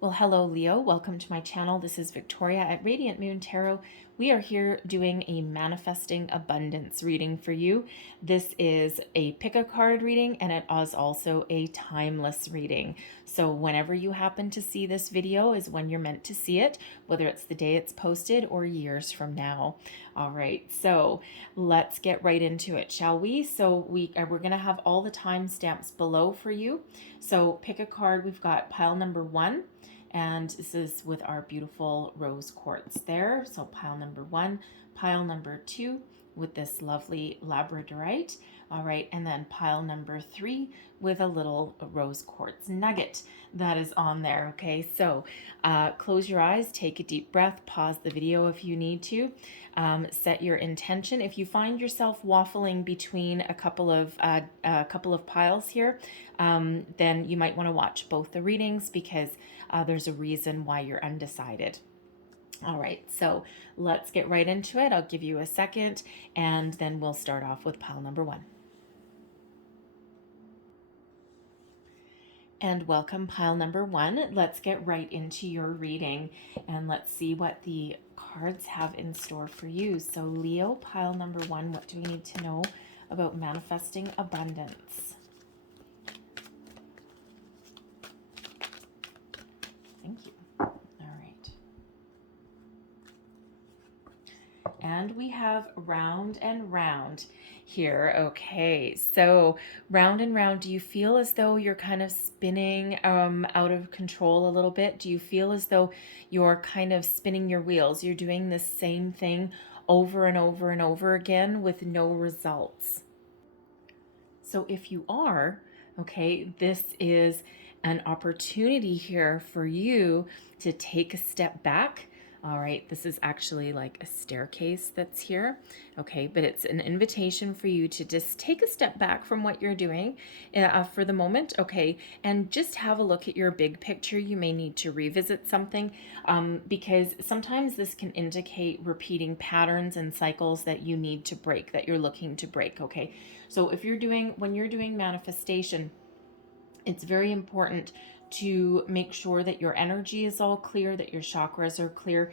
Well, hello, Leo. Welcome to my channel. This is Victoria at Radiant Moon Tarot. We are here doing a manifesting abundance reading for you. This is a pick a card reading, and it is also a timeless reading. So whenever you happen to see this video is when you're meant to see it, whether it's the day it's posted or years from now. All right, so let's get right into it, shall we? So we're going to have all the timestamps below for you. So pick a card. We've got pile number 1. And this is with our beautiful rose quartz there. So pile number 1, pile number 2 with this lovely labradorite. All right, and then pile number 3 with a little rose quartz nugget that is on there. Okay, so close your eyes, take a deep breath, pause the video if you need to, set your intention. If you find yourself waffling between a couple of piles here, then you might want to watch both the readings because there's a reason why you're undecided. All right, so let's get right into it. I'll give you a second, and then we'll start off with pile number 1. And welcome, pile number 1. Let's get right into your reading, and let's see what the cards have in store for you. So Leo, pile number 1, what do we need to know about manifesting abundance? Thank you. All right. And we have round and round here. Okay, so round and round, do you feel as though you're kind of spinning out of control a little bit? Do you feel as though you're kind of spinning your wheels? You're doing the same thing over and over and over again with no results. So if you are, okay, this is an opportunity here for you to take a step back. All right, this is actually like a staircase that's here, okay, but it's an invitation for you to just take a step back from what you're doing for the moment, okay, and just have a look at your big picture. You may need to revisit something because sometimes this can indicate repeating patterns and cycles that you need to break, that you're looking to break, okay? So when you're doing manifestation, it's very important to make sure that your energy is all clear, that your chakras are clear.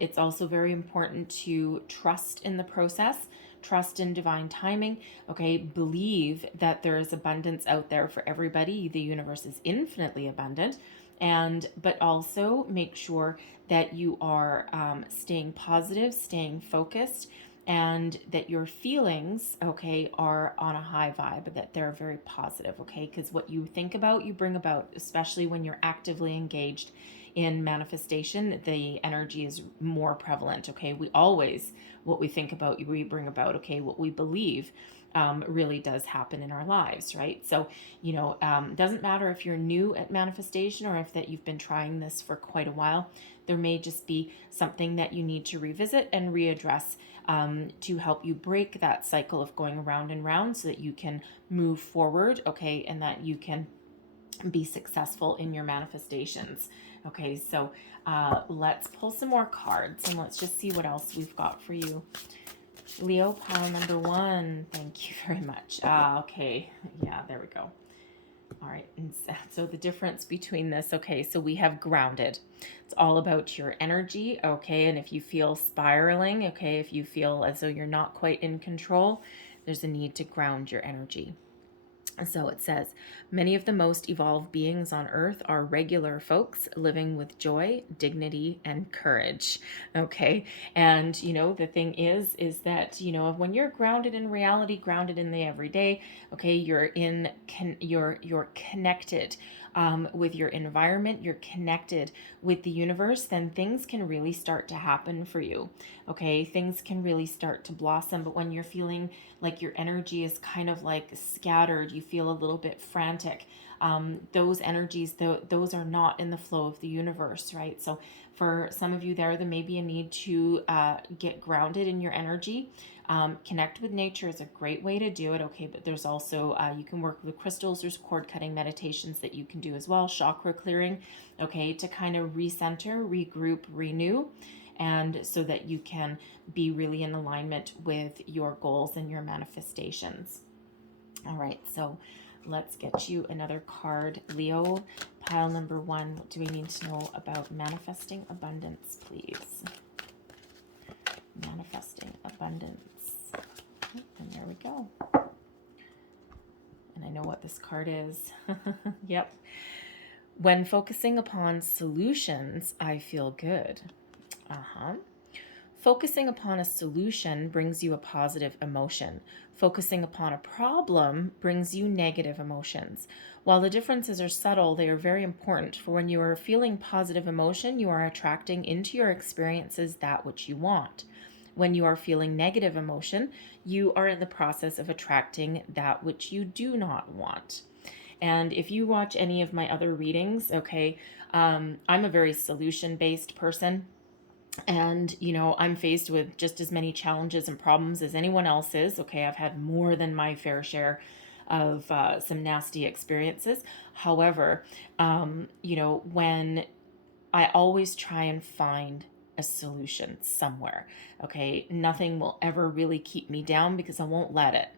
It's also very important to trust in the process, trust in divine timing, okay? Believe that there is abundance out there for everybody. The universe is infinitely abundant. But also make sure that you are staying positive, staying focused, and that your feelings, okay, are on a high vibe, that they're very positive, okay? Because what you think about, you bring about, especially when you're actively engaged in manifestation, the energy is more prevalent, okay? What we think about, we bring about, okay? What we believe really does happen in our lives, right? So, doesn't matter if you're new at manifestation or if that you've been trying this for quite a while. There may just be something that you need to revisit and readdress to help you break that cycle of going around and round so that you can move forward, okay, and that you can be successful in your manifestations. Okay, so let's pull some more cards and let's just see what else we've got for you. Leo, pile number 1. Thank you very much. Okay, yeah, there we go. All right, and so the difference between this, okay, so we have grounded. It's all about your energy, okay, and if you feel spiraling, okay, if you feel as though you're not quite in control, there's a need to ground your energy. So it says, many of the most evolved beings on earth are regular folks living with joy, dignity, and courage. Okay. And, the thing is that, when you're grounded in reality, grounded in the everyday, okay, you're connected with your environment, you're connected with the universe, then things can really start to happen for you. Okay. Things can really start to blossom. But when you're feeling like your energy is kind of like scattered, you feel a little bit frantic, those energies, those are not in the flow of the universe, right? So for some of you there may be a need to get grounded in your energy. Connect with nature is a great way to do it, okay? But there's also, you can work with crystals. There's cord cutting meditations that you can do as well, chakra clearing, okay, to kind of recenter, regroup, renew, and so that you can be really in alignment with your goals and your manifestations. All right, so Let's get you another card, Leo. Pile number 1. What do we need to know about manifesting abundance, please? Manifesting abundance. And there we go. And I know what this card is. Yep. When focusing upon solutions, I feel good. Focusing upon a solution brings you a positive emotion. Focusing upon a problem brings you negative emotions. While the differences are subtle, they are very important, for when you are feeling positive emotion, you are attracting into your experiences that which you want. When you are feeling negative emotion, you are in the process of attracting that which you do not want. And if you watch any of my other readings, okay, I'm a very solution-based person. And, you know, I'm faced with just as many challenges and problems as anyone else is. Okay, I've had more than my fair share of some nasty experiences. However, you know, when I always try and find a solution somewhere, okay, nothing will ever really keep me down because I won't let it.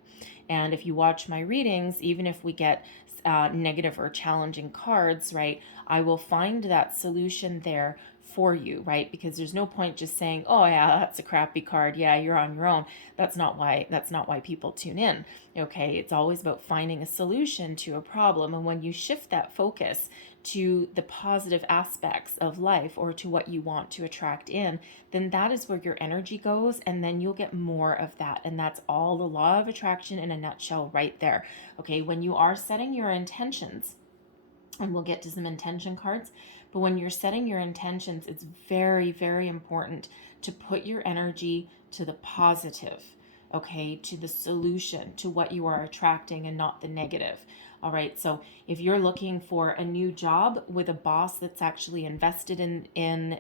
And if you watch my readings, even if we get negative or challenging cards, right, I will find that solution there for you, right? Because there's no point just saying, oh yeah, that's a crappy card, yeah, you're on your own. That's not why people tune in. Okay, it's always about finding a solution to a problem. And when you shift that focus to the positive aspects of life, or to what you want to attract in, then that is where your energy goes, and then you'll get more of that. And that's all the law of attraction in a nutshell right there. Okay, when you are setting your intentions, and we'll get to some intention cards, but when you're setting your intentions, it's very, very important to put your energy to the positive, okay, to the solution, to what you are attracting, and not the negative. All right, so if you're looking for a new job with a boss that's actually invested in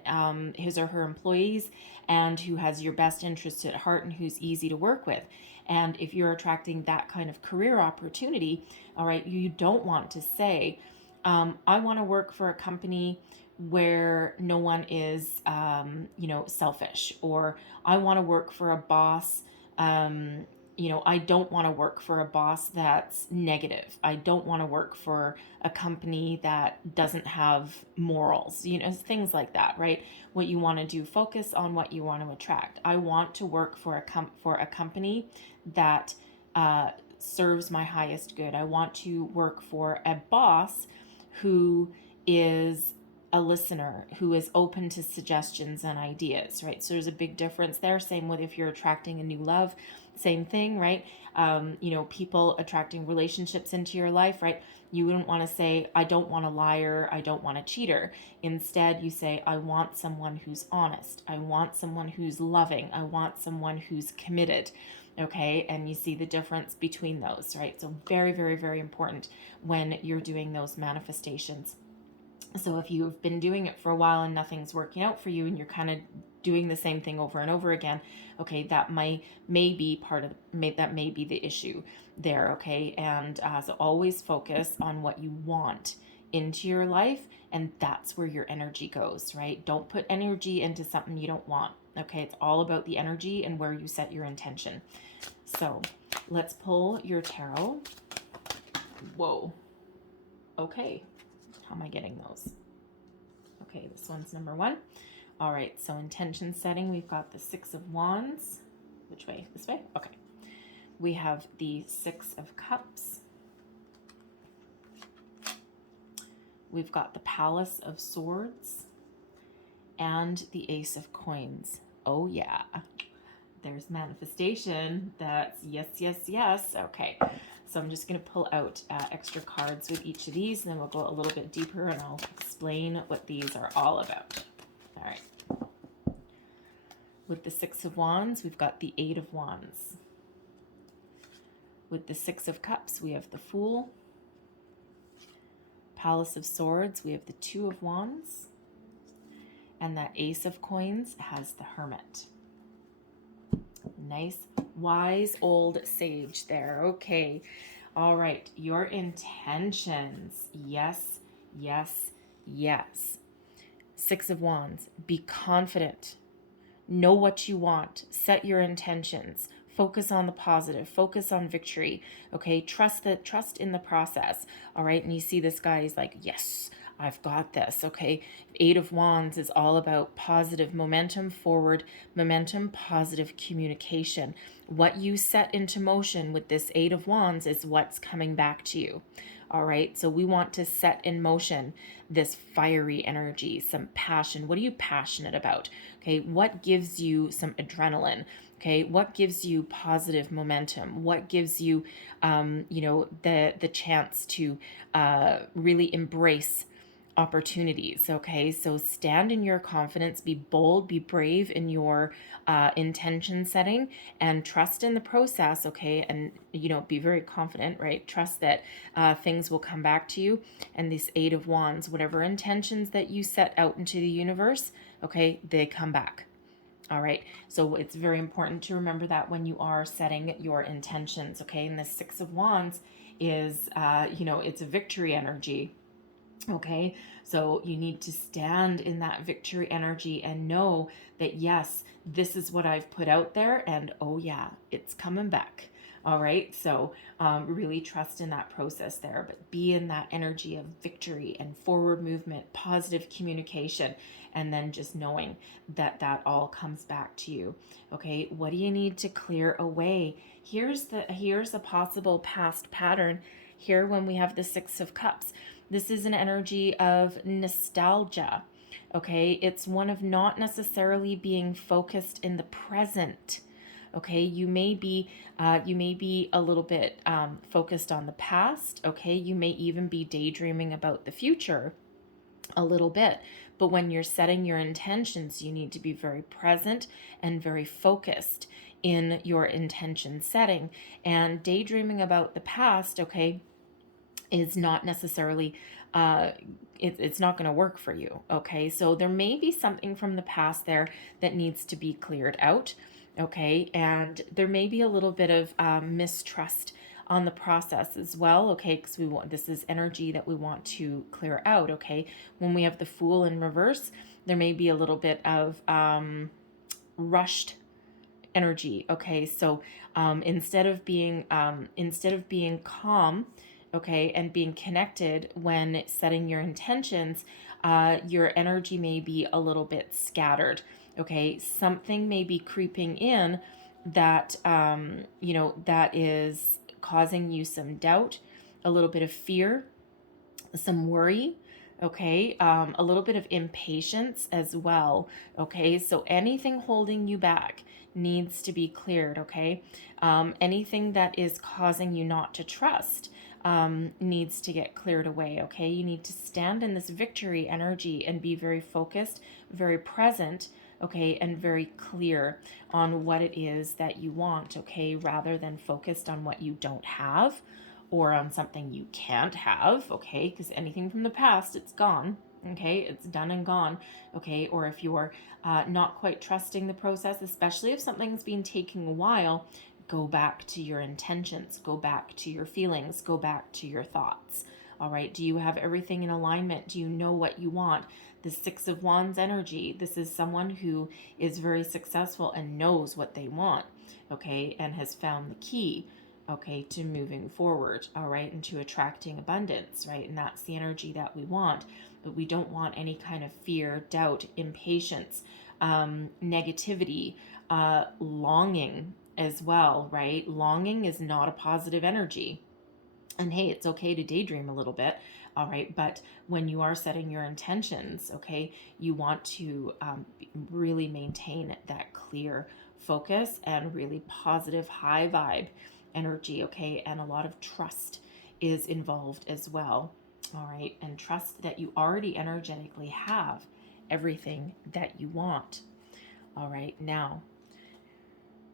his or her employees, and who has your best interests at heart, and who's easy to work with, and if you're attracting that kind of career opportunity, all right, you don't want to say, I want to work for a company where no one is, you know, selfish, or I want to work for a boss. You know, I don't want to work for a boss that's negative. I don't want to work for a company that doesn't have morals, you know, things like that, right? What you want to do, focus on what you want to attract. I want to work for a company that serves my highest good. I want to work for a boss who is a listener, who is open to suggestions and ideas, right? So there's a big difference there. Same with if you're attracting a new love, same thing, right? You know, people attracting relationships into your life, right? You wouldn't want to say, I don't want a liar, I don't want a cheater. Instead, you say, I want someone who's honest. I want someone who's loving. I want someone who's committed. Okay, and you see the difference between those, right? So very, very, very important when you're doing those manifestations. So if you've been doing it for a while and nothing's working out for you, and you're kind of doing the same thing over and over again, okay, that may be the issue there. Okay, and so always focus on what you want into your life, and that's where your energy goes, right? Don't put energy into something you don't want. Okay, it's all about the energy and where you set your intention. So let's pull your tarot. Whoa. Okay, how am I getting those? Okay, this one's number 1. All right, so intention setting, we've got the 6 of Wands. Which way? This way? Okay. We have the 6 of Cups. We've got the Palace of Swords and the Ace of Coins. Oh yeah, there's manifestation. That's yes, yes, yes. Okay, so I'm just going to pull out extra cards with each of these, and then we'll go a little bit deeper, and I'll explain what these are all about. All right. With the 6 of Wands, we've got the 8 of Wands. With the 6 of Cups, we have the Fool. Palace of Swords, we have the 2 of Wands. And that Ace of Coins has the Hermit. Nice, wise old sage there. Okay. All right. Your intentions. Yes, yes, yes. 6 of Wands. Be confident. Know what you want. Set your intentions. Focus on the positive, focus on victory. Okay, trust in the process. All right, and you see this guy is like, yes, I've got this. Okay, Eight of Wands is all about positive momentum, forward momentum, positive communication. What you set into motion with this Eight of Wands is what's coming back to you. All right, so we want to set in motion this fiery energy, some passion. What are you passionate about? Okay, what gives you some adrenaline? Okay, what gives you positive momentum? What gives you, the chance to really embrace opportunities? Okay, so stand in your confidence, be bold, be brave in your intention setting, and trust in the process. Okay, and be very confident, right? Trust that things will come back to you. And this Eight of Wands, whatever intentions that you set out into the universe, okay, they come back. All right, so it's very important to remember that when you are setting your intentions. Okay, and the Six of Wands is, it's a victory energy. Okay, so you need to stand in that victory energy and know that, yes, this is what I've put out there, and oh, yeah, it's coming back. All right, so really trust in that process there, but be in that energy of victory and forward movement, positive communication, and then just knowing that that all comes back to you. Okay, what do you need to clear away? Here's a possible past pattern here when we have the Six of Cups. This is an energy of nostalgia. Okay, it's one of not necessarily being focused in the present. Okay, you may be a little bit focused on the past. Okay, you may even be daydreaming about the future a little bit. But when you're setting your intentions, you need to be very present and very focused in your intention setting. And daydreaming about the past, okay, is not necessarily it's not going to work for you. Okay, so there may be something from the past there that needs to be cleared out. Okay, and there may be a little bit of mistrust on the process as well. Okay, because this is energy that we want to clear out. Okay, when we have the Fool in reverse, there may be a little bit of rushed energy. Okay, so instead of being calm, okay, and being connected when setting your intentions, your energy may be a little bit scattered. Okay, something may be creeping in that that is causing you some doubt, a little bit of fear, some worry. Okay, a little bit of impatience as well. Okay, so anything holding you back needs to be cleared. Okay, anything that is causing you not to trust needs to get cleared away. Okay, you need to stand in this victory energy and be very focused, very present. Okay, and very clear on what it is that you want. Okay, rather than focused on what you don't have or on something you can't have. Okay, because anything from the past, it's gone. Okay, it's done and gone. Okay, or if you're not quite trusting the process, especially if something's been taking a while, go back to your intentions, go back to your feelings, go back to your thoughts. All right, do you have everything in alignment? Do you know what you want? The Six of Wands energy, this is someone who is very successful and knows what they want, okay, and has found the key, okay, to moving forward, all right, and to attracting abundance, right? And that's the energy that we want, but we don't want any kind of fear, doubt, impatience, negativity, longing as well, right? Longing is not a positive energy. And hey, it's okay to daydream a little bit, all right? But when you are setting your intentions, okay, you want to really maintain that clear focus and really positive, high vibe energy, okay? And a lot of trust is involved as well, all right? And trust that you already energetically have everything that you want, all right? Now,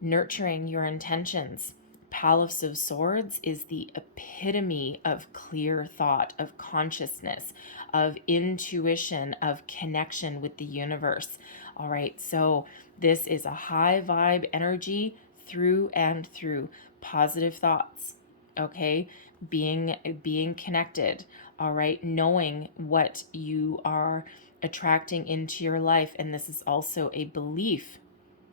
nurturing your intentions. Palace of Swords is the epitome of clear thought, of consciousness, of intuition, of connection with the universe. All right, so this is a high vibe energy through and through. Positive thoughts, okay? Being connected, all right? Knowing what you are attracting into your life. And this is also a belief,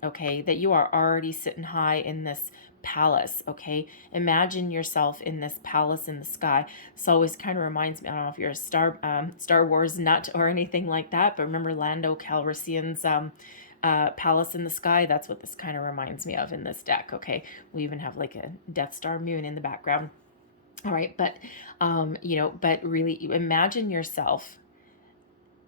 okay, that you are already sitting high in this palace, okay? Imagine yourself in this palace in the sky. This always kind of reminds me, I don't know if you're a Star Wars nut or anything like that, but remember Lando Calrissian's palace in the sky? That's what this kind of reminds me of in this deck, okay? We even have like a Death Star moon in the background. All right, but but really imagine yourself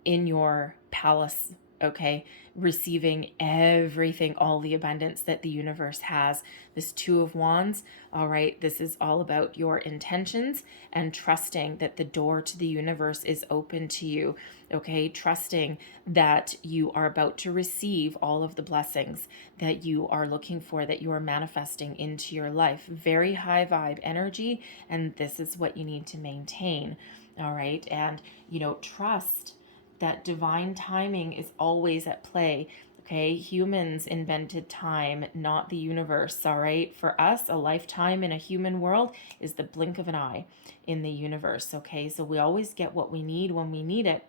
in your palace, okay, receiving everything, all the abundance that the universe has. This Two of Wands, all right, this is all about your intentions and trusting that the door to the universe is open to you, okay, trusting that you are about to receive all of the blessings that you are looking for, that you are manifesting into your life. Very high vibe energy, and this is what you need to maintain, all right, and trust that divine timing is always at play. Okay, humans invented time, not the universe. All right, for us, a lifetime in a human world is the blink of an eye in the universe. Okay, so we always get what we need when we need it,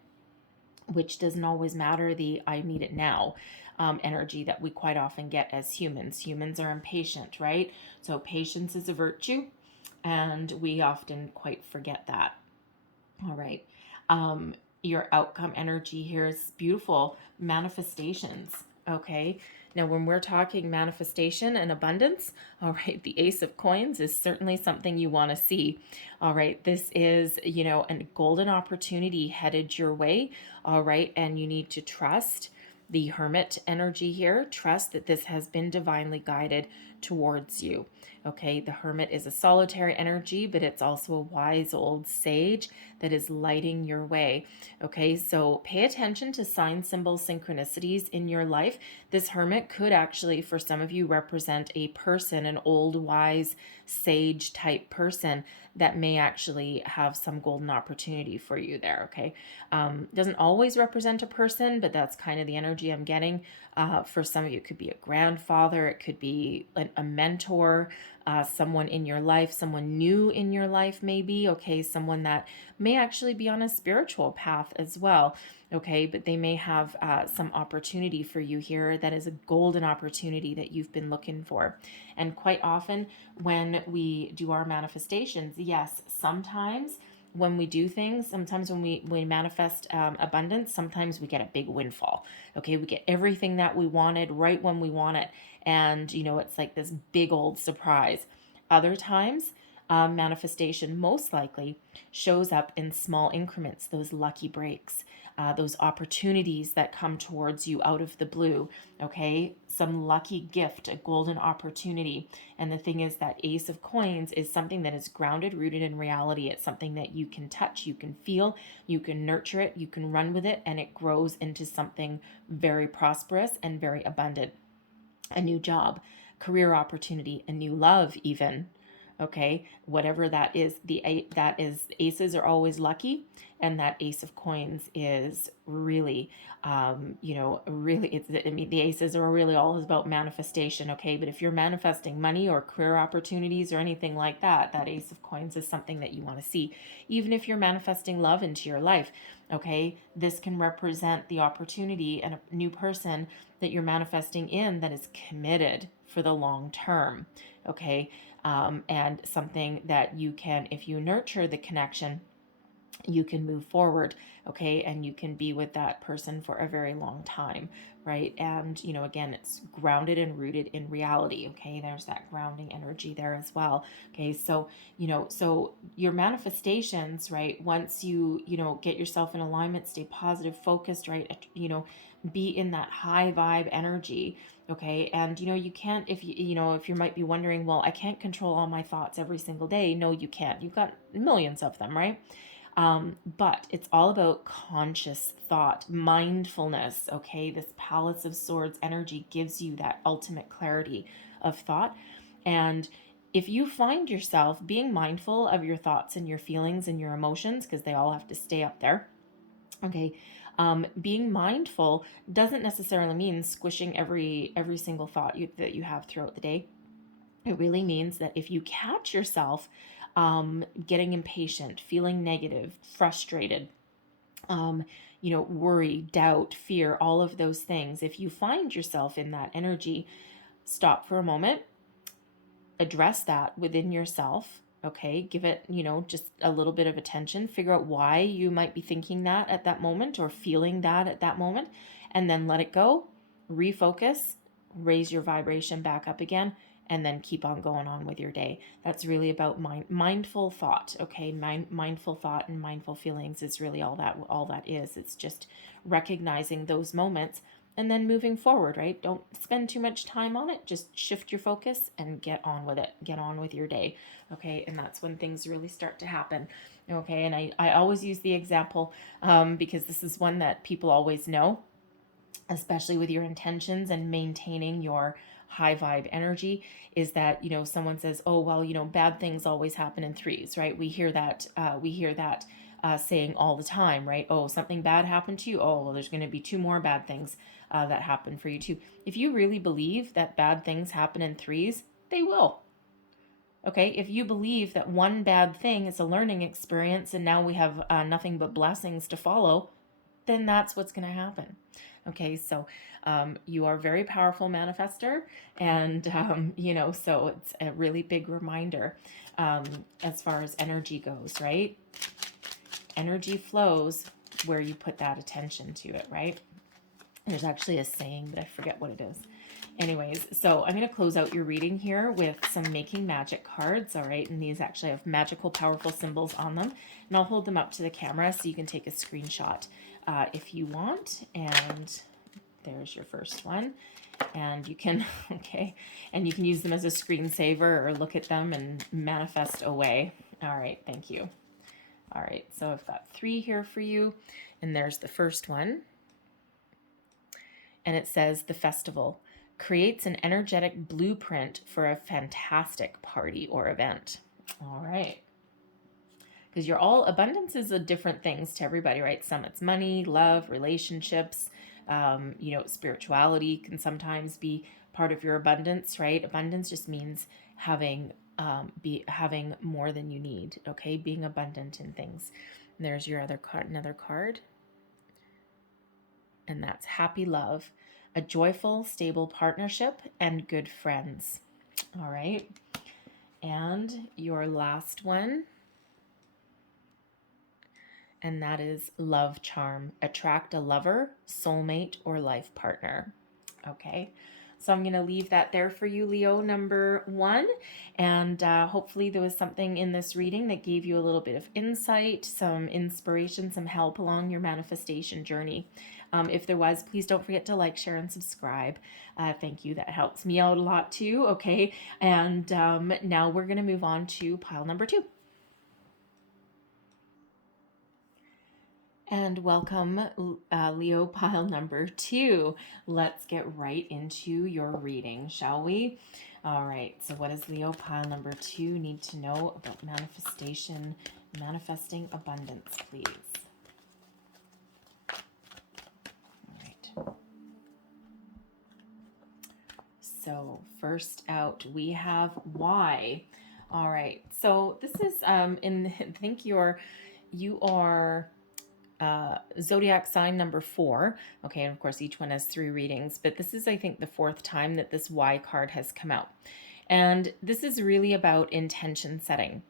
which doesn't always matter the I need it now energy that we quite often get as humans. Humans are impatient, right? So patience is a virtue, and we often quite forget that. All right. Your outcome energy here is beautiful manifestations. Okay. Now, when we're talking manifestation and abundance, all right, the Ace of Coins is certainly something you want to see. All right. This is, a golden opportunity headed your way. All right. And you need to trust the Hermit energy here. Trust that this has been divinely guided towards you. Okay, the Hermit is a solitary energy, but it's also a wise old sage that is lighting your way. Okay, so pay attention to sign, symbol, synchronicities in your life. This Hermit could actually, for some of you, represent a person, an old wise sage type person that may actually have some golden opportunity for you there. Okay, doesn't always represent a person, but that's kind of the energy I'm getting. For some of you, it could be a grandfather, it could be a mentor, someone in your life, someone new in your life, maybe. Okay, someone that may actually be on a spiritual path as well. Okay, but they may have some opportunity for you here that is a golden opportunity that you've been looking for. And quite often, when we do our manifestations, yes, sometimes when we do things, sometimes when we manifest abundance, sometimes we get a big windfall. Okay, we get everything that we wanted right when we want it, and it's like this big old surprise. Other times, manifestation most likely shows up in small increments, those lucky breaks, those opportunities that come towards you out of the blue. Okay, some lucky gift, a golden opportunity. And the thing is that Ace of Coins is something that is grounded, rooted in reality. It's something that you can touch, you can feel, you can nurture it, you can run with it, and it grows into something very prosperous and very abundant. A new job, career opportunity, a new love, even. Okay, whatever that is, that is, aces are always lucky, and that Ace of Coins is really, really, the aces are really all about manifestation. Okay, but if you're manifesting money or career opportunities or anything like that, that Ace of Coins is something that you want to see. Even if you're manifesting love into your life, okay, this can represent the opportunity and a new person that you're manifesting in that is committed for the long term. Okay, and something that you can, if you nurture the connection, you can move forward. Okay, and you can be with that person for a very long time, right? And again, it's grounded and rooted in reality. Okay, there's that grounding energy there as well. Okay, so so your manifestations, right, once you get yourself in alignment, stay positive, focused, right, be in that high vibe energy. Okay, and you can't, if if you might be wondering, well, I can't control all my thoughts every single day. No, you can't. You've got millions of them, right? But it's all about conscious thought, mindfulness. Okay, this Palace of Swords energy gives you that ultimate clarity of thought. And if you find yourself being mindful of your thoughts and your feelings and your emotions, because they all have to stay up there, okay, being mindful doesn't necessarily mean squishing every single thought that you have throughout the day. It really means that if you catch yourself getting impatient, feeling negative, frustrated, um, worry, doubt, fear, all of those things. If you find yourself in that energy, stop for a moment, address that within yourself. Okay, give it, just a little bit of attention. Figure out why you might be thinking that at that moment or feeling that at that moment, and then let it go, refocus, raise your vibration back up again, and then keep on going on with your day. That's really about mindful thought. Okay, mindful thought and mindful feelings is really all that is. It's just recognizing those moments and then moving forward, right? Don't spend too much time on it. Just shift your focus and get on with it. Get on with your day. Okay, and that's when things really start to happen. Okay, and I always use the example because this is one that people always know, especially with your intentions and maintaining your high vibe energy, is that, someone says, oh, well, bad things always happen in threes, right? We hear that saying all the time, right? Oh, something bad happened to you. Oh, well, there's going to be two more bad things that happen for you too. If you really believe that bad things happen in threes, they will. Okay, if you believe that one bad thing is a learning experience and now we have nothing but blessings to follow, then that's what's going to happen. Okay, so you are a very powerful manifester, and so it's a really big reminder as far as energy goes, right? Energy flows where you put that attention to it, right? There's actually a saying, but I forget what it is. Anyways, so I'm going to close out your reading here with some Making Magic cards, all right? And these actually have magical, powerful symbols on them. And I'll hold them up to the camera so you can take a screenshot if you want. And there's your first one. And you can, okay, and you can use them as a screensaver or look at them and manifest away. All right, thank you. All right, so I've got 3 here for you. And there's the first one. And it says, the festival creates an energetic blueprint for a fantastic party or event. All right. Because abundance is a different things to everybody, right? Some it's money, love, relationships, spirituality can sometimes be part of your abundance, right? Abundance just means having more than you need, okay? Being abundant in things. And there's your another card. And that's happy love, a joyful, stable partnership, and good friends. All right. And your last one, and that is love charm, attract a lover, soulmate, or life partner. Okay. So I'm going to leave that there for you, Leo, number 1. And hopefully there was something in this reading that gave you a little bit of insight, some inspiration, some help along your manifestation journey. If there was, please don't forget to like, share, and subscribe. Thank you. That helps me out a lot too. Okay. And now we're going to move on to pile number 2. And welcome, Leo, pile number 2. Let's get right into your reading, shall we? All right, so what does Leo, pile number 2 need to know about manifesting abundance, please? All right. So first out, we have why. All right, so this is, I think you are zodiac sign number 4. Okay, and of course each one has 3 readings, but this is, I think, the 4th time that this why card has come out. And this is really about intention setting,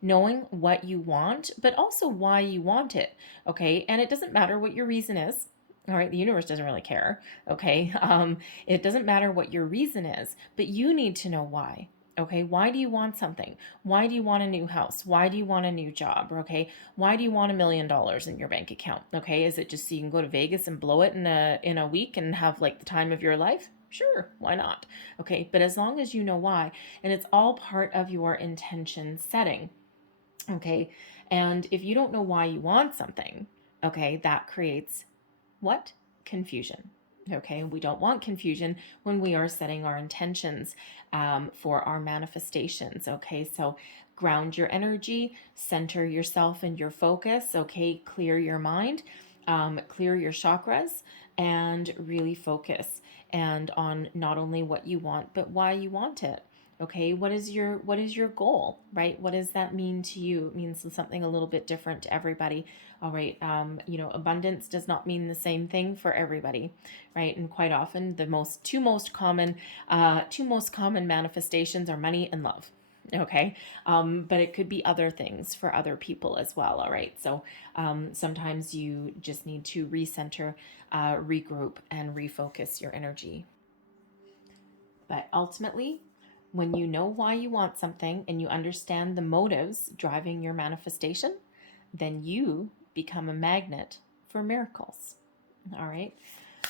knowing what you want, but also why you want it. Okay, and it doesn't matter what your reason is. All right, the universe doesn't really care. Okay, it doesn't matter what your reason is, but you need to know why. Okay, why do you want something? Why do you want a new house? Why do you want a new job? Okay, why do you want $1 million in your bank account? Okay, is it just so you can go to Vegas and blow it in a week and have like the time of your life? Sure, why not? Okay, but as long as you know why, and it's all part of your intention setting. Okay, and if you don't know why you want something, okay, that creates what? Confusion. Okay, we don't want confusion when we are setting our intentions for our manifestations. Okay, so ground your energy, center yourself and your focus. Okay, clear your mind, clear your chakras, and really focus and on not only what you want, but why you want it. Okay, what is your goal, right? What does that mean to you? It means something a little bit different to everybody. All right, abundance does not mean the same thing for everybody, right? And quite often, the two most common manifestations are money and love. Okay, but it could be other things for other people as well. All right, so sometimes you just need to recenter, regroup, and refocus your energy. But ultimately, when you know why you want something and you understand the motives driving your manifestation, then you become a magnet for miracles. All right.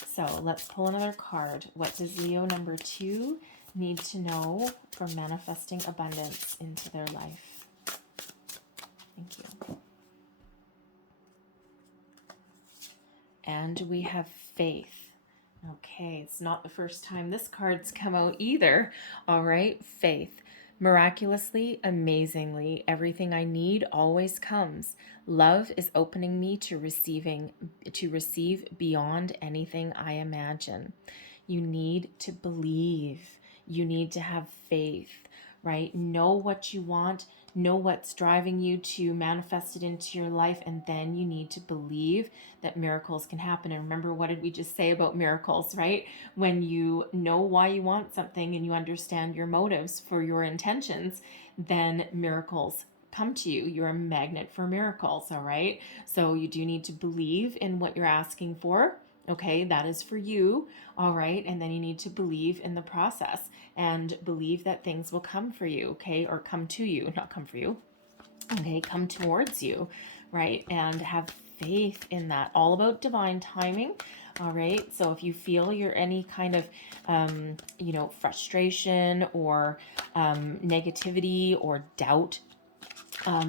So let's pull another card. What does Leo number 2 need to know for manifesting abundance into their life? Thank you. And we have faith. Okay, it's not the first time this card's come out either. All right, faith. Miraculously, amazingly, everything I need always comes. Love is opening me to receive beyond anything I imagine. You need to believe. You need to have faith, right? Know what you want, know what's driving you to manifest it into your life, and then you need to believe that miracles can happen. And remember, what did we just say about miracles, right? When you know why you want something and you understand your motives for your intentions, then miracles come to you. You're a magnet for miracles, all right? So you do need to believe in what you're asking for. Okay, that is for you. All right. And then you need to believe in the process and believe that things will come for you. Okay. Or come to you, not come for you. Okay. Come towards you. Right. And have faith in that. All about divine timing. All right. So if you feel you're any kind of, frustration or negativity or doubt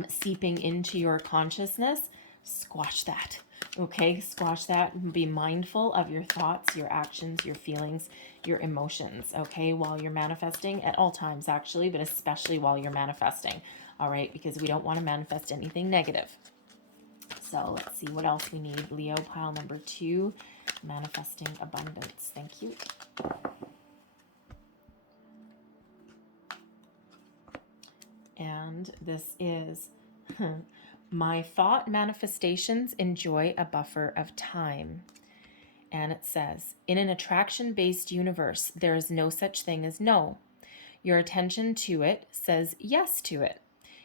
seeping into your consciousness, squash that. Okay, squash that. Be mindful of your thoughts, your actions, your feelings, your emotions, okay, while you're manifesting, at all times actually, but especially while you're manifesting. All right, because we don't want to manifest anything negative. So let's see what else we need. Leo, pile number 2, manifesting abundance. Thank you. And this is my thought manifestations enjoy a buffer of time. And it says, in an attraction-based universe, there is no such thing as no. Your attention to it says yes to it.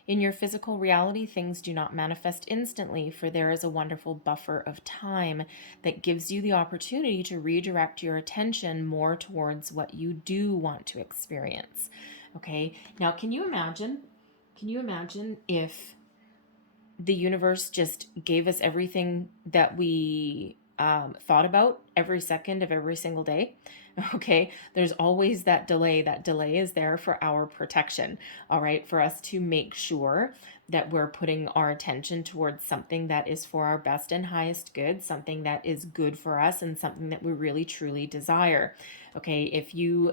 In your physical reality, things do not manifest instantly, for there is a wonderful buffer of time that gives you the opportunity to redirect your attention more towards what you do want to experience. Okay, now can you imagine if the universe just gave us everything that we thought about every second of every single day? Okay, there's always that delay. That delay is there for our protection, all right, for us to make sure that we're putting our attention towards something that is for our best and highest good, something that is good for us, and something that we really truly desire. Okay, if you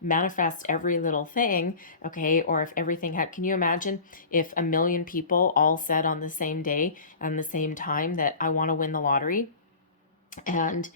manifest every little thing, okay, or if everything had, can you imagine if 1,000,000 people all said on the same day and the same time that I want to win the lottery, and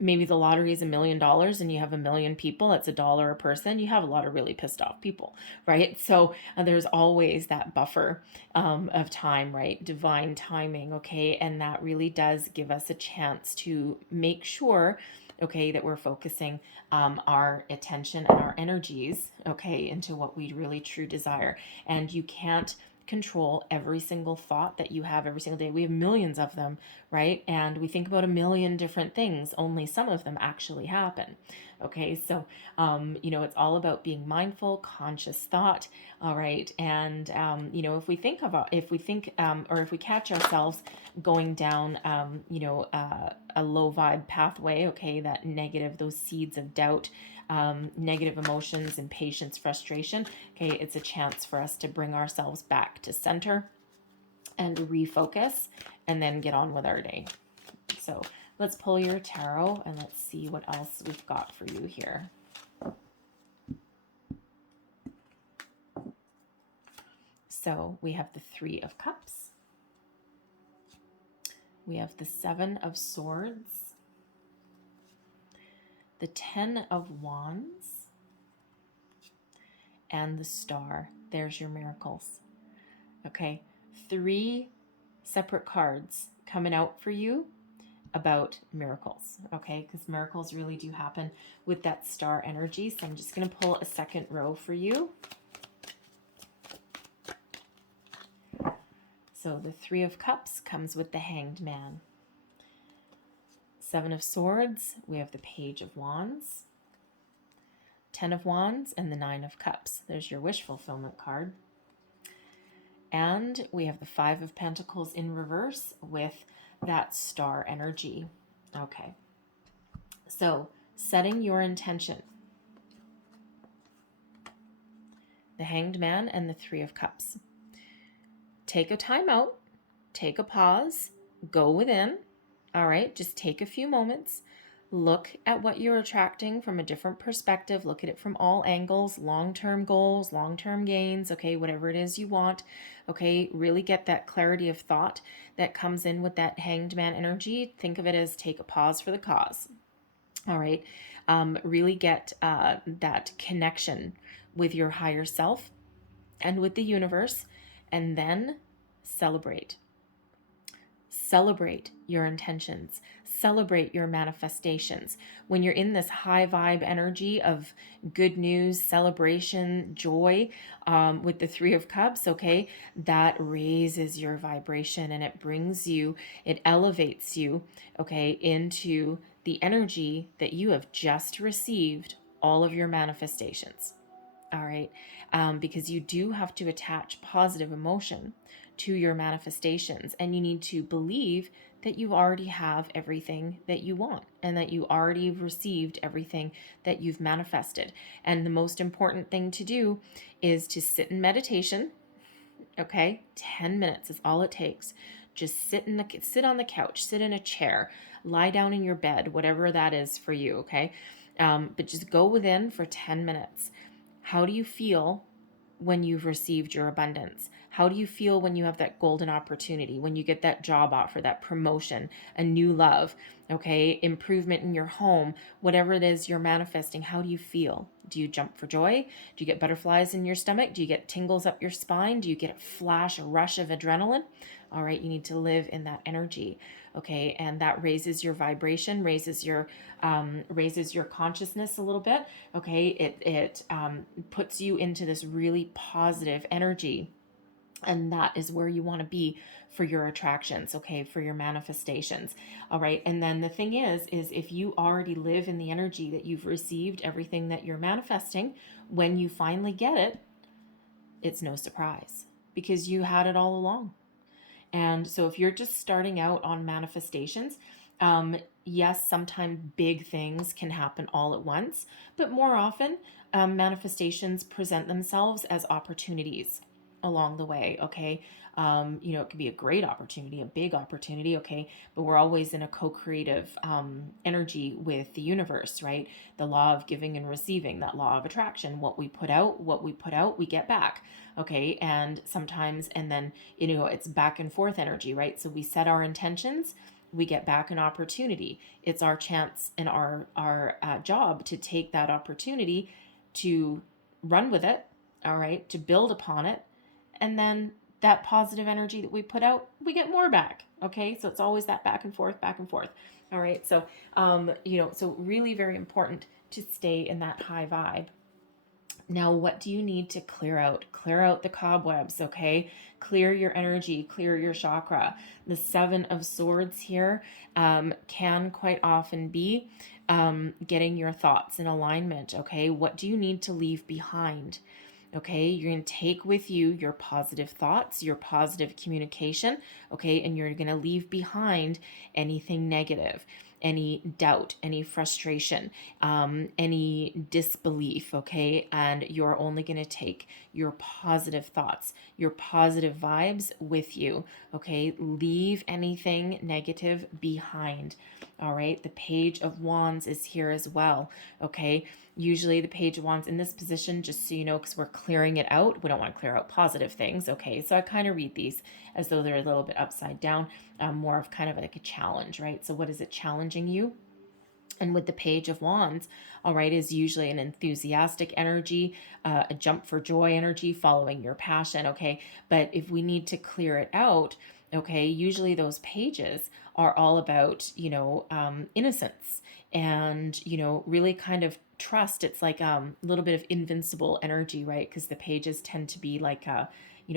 maybe the lottery is $1,000,000 and you have 1,000,000 people, it's $1 a person, you have a lot of really pissed off people, right? So there's always that buffer of time, right? Divine timing, okay? And that really does give us a chance to make sure, okay, that we're focusing our attention and our energies, okay, into what we really true desire. And you can't control every single thought that you have every single day. We have millions of them, right? And we think about 1,000,000 different things. Only some of them actually happen. Okay, so it's all about being mindful, conscious thought. All right, and if we think or if we catch ourselves going down, a low vibe pathway, okay, that negative, those seeds of doubt, negative emotions, impatience, frustration, okay, it's a chance for us to bring ourselves back to center and refocus and then get on with our day. So let's pull your tarot and let's see what else we've got for you here. So we have the 3 of Cups. We have the 7 of Swords, the 10 of Wands, and the star. There's your miracles. Okay, 3 separate cards coming out for you about miracles, okay? Because miracles really do happen with that star energy. So I'm just going to pull a second row for you. So the 3 of Cups comes with the Hanged Man. 7 of Swords, we have the Page of Wands. 10 of Wands and the 9 of Cups. There's your wish fulfillment card. And we have the 5 of Pentacles in reverse with that star energy. Okay. So setting your intention. The Hanged Man and the 3 of Cups. Take a time out. Take a pause. Go within. All right. Just take a few moments. Look at what you're attracting from a different perspective. Look at it from all angles, long-term goals, long-term gains, okay, whatever it is you want, okay, really get that clarity of thought that comes in with that Hanged Man energy. Think of it as take a pause for the cause, all right? Really get that connection with your higher self and with the universe, and then celebrate. Celebrate your intentions. Celebrate your manifestations. When you're in this high vibe energy of good news, celebration, joy, with the 3 of Cups, okay, that raises your vibration and it brings you, it elevates you, okay, into the energy that you have just received all of your manifestations. All right, because you do have to attach positive emotion to your manifestations, and you need to believe that you already have everything that you want and that you already received everything that you've manifested. And the most important thing to do is to sit in meditation. Okay, 10 minutes is all it takes. Just sit on the couch, sit in a chair, lie down in your bed, whatever that is for you. Okay, but just go within for 10 minutes. How do you feel when you've received your abundance? How do you feel when you have that golden opportunity, when you get that job offer, that promotion, a new love, okay, improvement in your home, whatever it is you're manifesting? How do you feel? Do you jump for joy? Do you get butterflies in your stomach? Do you get tingles up your spine? Do you get a rush of adrenaline? All right, you need to live in that energy, okay, and that raises your vibration, raises your consciousness a little bit, okay. It puts you into this really positive energy, and that is where you want to be for your attractions, okay, for your manifestations. All right, and then the thing is if you already live in the energy that you've received everything that you're manifesting, when you finally get it, it's no surprise because you had it all along. And so if you're just starting out on manifestations, yes, sometimes big things can happen all at once, but more often, manifestations present themselves as opportunities along the way, okay? It could be a great opportunity, a big opportunity, okay? But we're always in a co-creative energy with the universe, right? The law of giving and receiving, that law of attraction. What we put out, we get back, okay? And sometimes, and then, it's back and forth energy, right? So we set our intentions, we get back an opportunity. It's our chance and our job to take that opportunity, to run with it, all right, to build upon it, and then that positive energy that we put out, we get more back, okay? So it's always that back and forth, all right? So, so really very important to stay in that high vibe. Now, what do you need to clear out? Clear out the cobwebs, okay? Clear your energy, clear your chakra. The 7 of Swords here can quite often be getting your thoughts in alignment, okay? What do you need to leave behind? Okay, you're going to take with you your positive thoughts, your positive communication, okay, and you're going to leave behind anything negative, any doubt, any frustration, any disbelief, okay, and you're only going to take your positive thoughts, your positive vibes with you, okay, leave anything negative behind. All right, the Page of Wands is here as well, okay. Usually the Page of Wands in this position, just so you know, because we're clearing it out, we don't want to clear out positive things, okay? So I kind of read these as though they're a little bit upside down, more of kind of like a challenge, right? So what is it challenging you? And with the Page of Wands, all right, is usually an enthusiastic energy, a jump for joy energy, following your passion, okay? But if we need to clear it out, okay, usually those pages are all about, innocence and, really kind of trust. It's like a little bit of invincible energy, right? Because the pages tend to be like a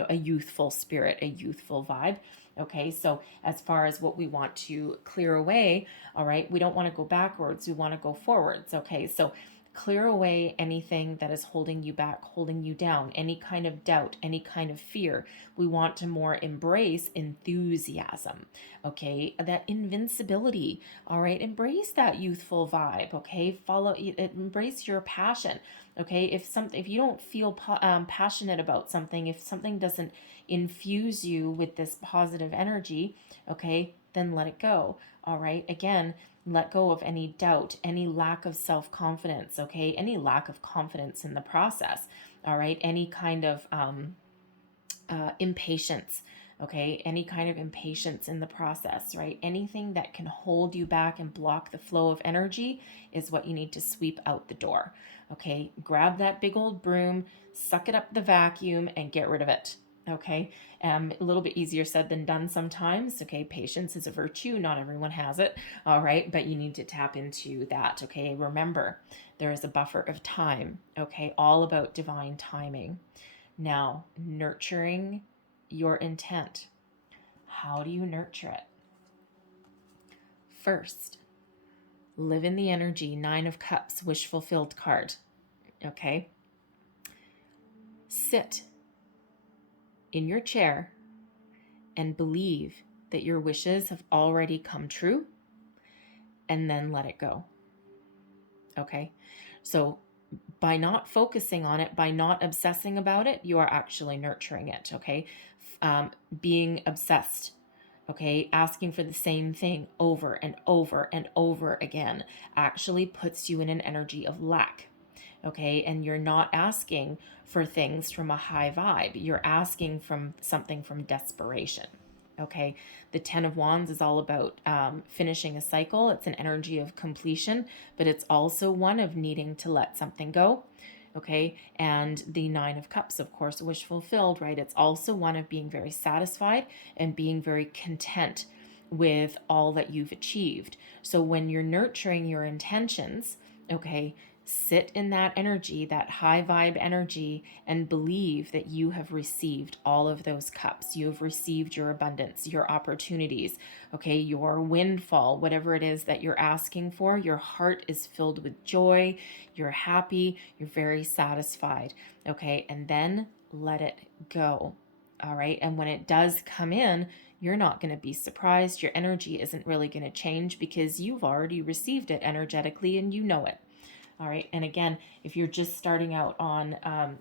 youthful spirit, a youthful vibe. Okay, so as far as what we want to clear away, all right, we don't want to go backwards, we want to go forwards. Okay, so clear away anything that is holding you back, holding you down, any kind of doubt, any kind of fear. We want to more embrace enthusiasm, okay, that invincibility. All right, embrace that youthful vibe. Okay, embrace your passion. Okay, if you don't feel passionate about something, if something doesn't infuse you with this positive energy, okay, then let it go. All right, again, let go of any doubt, any lack of self-confidence, okay, any lack of confidence in the process. All right, any kind of impatience, okay, any kind of impatience in the process, right? Anything that can hold you back and block the flow of energy is what you need to sweep out the door. Okay, grab that big old broom, suck it up the vacuum, and get rid of it. Okay, a little bit easier said than done sometimes. Okay, patience is a virtue, not everyone has it. All right, but you need to tap into that. Okay, remember, there is a buffer of time. Okay, all about divine timing. Now, nurturing your intent. How do you nurture it? First, live in the energy. 9 of Cups, wish fulfilled card. Okay? Sit in your chair and believe that your wishes have already come true, and then let it go. Okay? So, by not focusing on it, by not obsessing about it, you are actually nurturing it. Okay? Being obsessed, okay, asking for the same thing over and over and over again actually puts you in an energy of lack. Okay, and you're not asking for things from a high vibe, you're asking from something from desperation. Okay, the 10 of Wands is all about finishing a cycle. It's an energy of completion, but it's also one of needing to let something go. Okay, and the 9 of Cups, of course, wish fulfilled, right? It's also one of being very satisfied and being very content with all that you've achieved. So when you're nurturing your intentions, okay, sit in that energy, that high vibe energy, and believe that you have received all of those cups. You have received your abundance, your opportunities, okay, your windfall, whatever it is that you're asking for. Your heart is filled with joy. You're happy. You're very satisfied, okay, and then let it go. All right, and when it does come in, you're not going to be surprised. Your energy isn't really going to change because you've already received it energetically and you know it. All right. And again, if you're just starting out on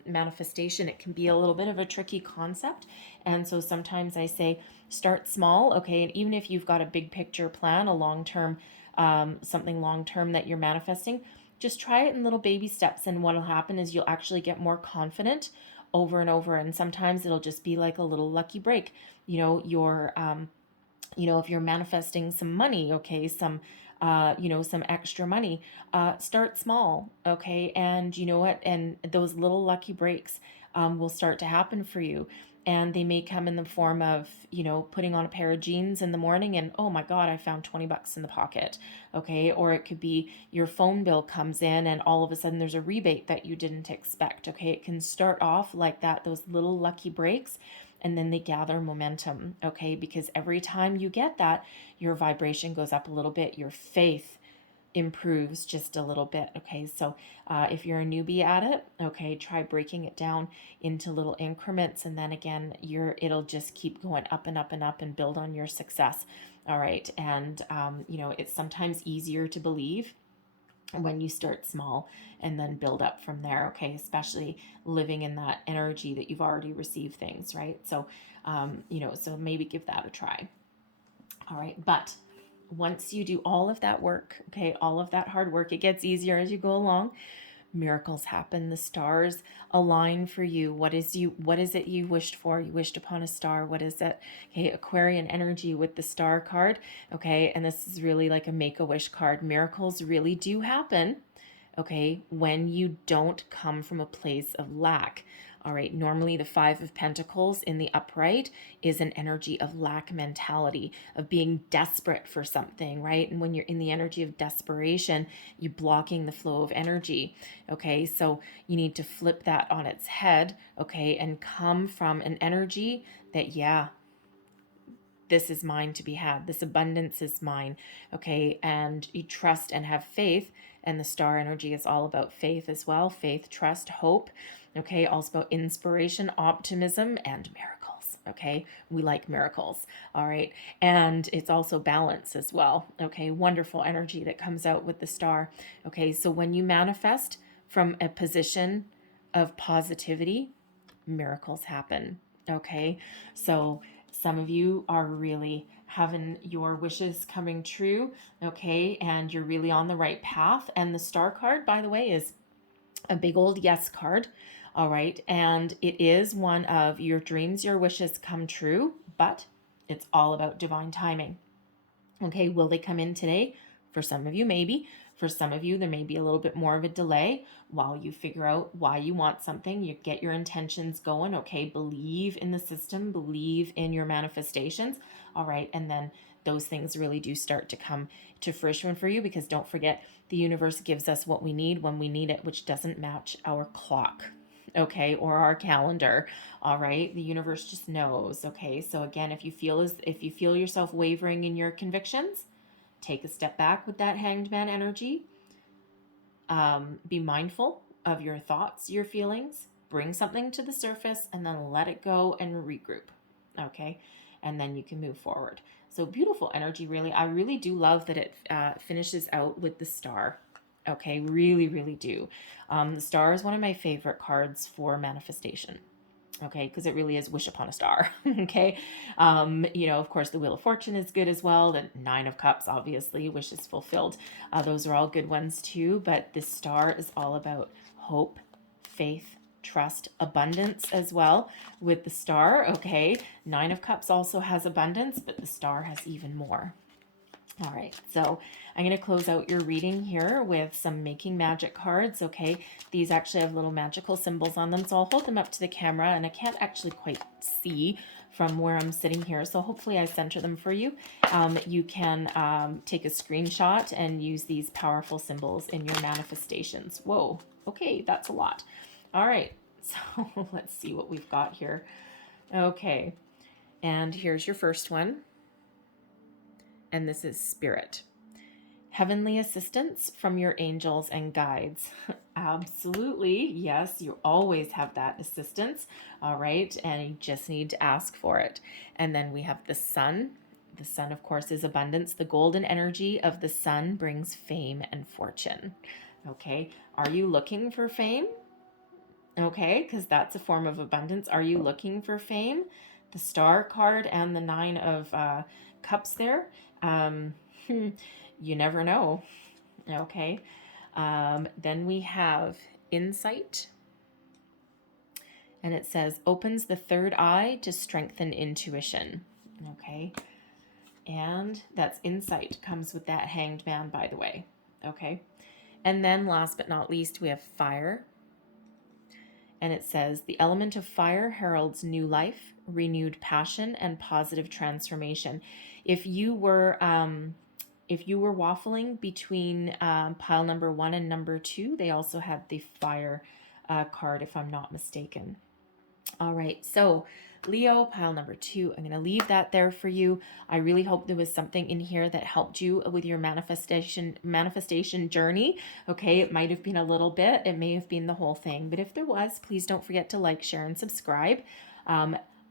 manifestation, it can be a little bit of a tricky concept. And so sometimes I say, start small. Okay. And even if you've got a big picture plan, a long term, something long term that you're manifesting, just try it in little baby steps. And what will happen is you'll actually get more confident over and over. And sometimes it'll just be like a little lucky break. If you're manifesting some money, okay, some extra money, start small, okay, and you know what, and those little lucky breaks will start to happen for you, and they may come in the form of putting on a pair of jeans in the morning and, oh my god, I found $20 in the pocket. Okay, or it could be your phone bill comes in and all of a sudden there's a rebate that you didn't expect. Okay, it can start off like that, those little lucky breaks, and then they gather momentum. Okay, because every time you get that, your vibration goes up a little bit, your faith improves just a little bit. Okay, so if you're a newbie at it, okay, try breaking it down into little increments, and then again, it'll just keep going up and up and up and build on your success. All right, and it's sometimes easier to believe when you start small and then build up from there. Okay, especially living in that energy that you've already received things, right? So so maybe give that a try. All right, but once you do all of that work, okay, all of that hard work, it gets easier as you go along. Miracles happen. The stars align for you. What is it you wished for? You wished upon a star. What is it? Okay, Aquarian energy with the star card. Okay, and this is really like a make-a-wish card. Miracles really do happen, okay, when you don't come from a place of lack. All right, normally the Five of Pentacles in the upright is an energy of lack mentality, of being desperate for something, right? And when you're in the energy of desperation, you're blocking the flow of energy, okay? So you need to flip that on its head, okay, and come from an energy that, yeah, this is mine to be had. This abundance is mine, okay? And you trust and have faith. And the star energy is all about faith as well. Faith, trust, hope, okay? Also about inspiration, optimism, and miracles, okay? We like miracles, all right? And it's also balance as well, okay? Wonderful energy that comes out with the star, okay? So when you manifest from a position of positivity, miracles happen, okay? So some of you are really having your wishes coming true, okay? And you're really on the right path. And the star card, by the way, is a big old yes card, all right? And it is one of your dreams, your wishes come true, but it's all about divine timing. Okay, will they come in today? For some of you, maybe. For some of you, there may be a little bit more of a delay while you figure out why you want something. You get your intentions going. Okay, believe in the system, believe in your manifestations. All right, and then those things really do start to come to fruition for you, because don't forget, the universe gives us what we need when we need it, which doesn't match our clock, okay, or our calendar. All right, the universe just knows. Okay, so again, if you feel yourself wavering in your convictions, take a step back with that Hanged Man energy. Be mindful of your thoughts, your feelings, bring something to the surface, and then let it go and regroup, okay? And then you can move forward. So beautiful energy, really. I really do love that it finishes out with the star. Okay, really, really do. The star is one of my favorite cards for manifestation. Okay, because it really is wish upon a star. Okay, of course, the Wheel of Fortune is good as well. The Nine of Cups, obviously, wishes fulfilled. Those are all good ones too. But this star is all about hope, faith, trust, abundance as well with the star. Okay, Nine of Cups also has abundance, but the star has even more. All right, so I'm going to close out your reading here with some Making Magic cards, okay? These actually have little magical symbols on them, so I'll hold them up to the camera, and I can't actually quite see from where I'm sitting here, so hopefully I center them for you. You can take a screenshot and use these powerful symbols in your manifestations. Whoa, okay, that's a lot. All right, so let's see what we've got here. Okay, and here's your first one. And this is Spirit. Heavenly assistance from your angels and guides. Absolutely. Yes, you always have that assistance. All right. And you just need to ask for it. And then we have the sun. The sun, of course, is abundance. The golden energy of the sun brings fame and fortune. Okay. Are you looking for fame? Okay. Because that's a form of abundance. Are you looking for fame? The star card and the Nine of Cups there. You never know. Okay. Then we have insight. And it says, opens the third eye to strengthen intuition. Okay. And that's insight. Comes with that Hanged Man, by the way. Okay. And then last but not least, we have fire. And it says, the element of fire heralds new life, renewed passion, and positive transformation. If you were waffling between pile number 1 and number 2, they also had the fire card, if I'm not mistaken. All right, so Leo, pile number 2, I'm going to leave that there for you. I really hope there was something in here that helped you with your manifestation journey. Okay, it might have been a little bit, it may have been the whole thing, but if there was, please don't forget to like, share, and subscribe.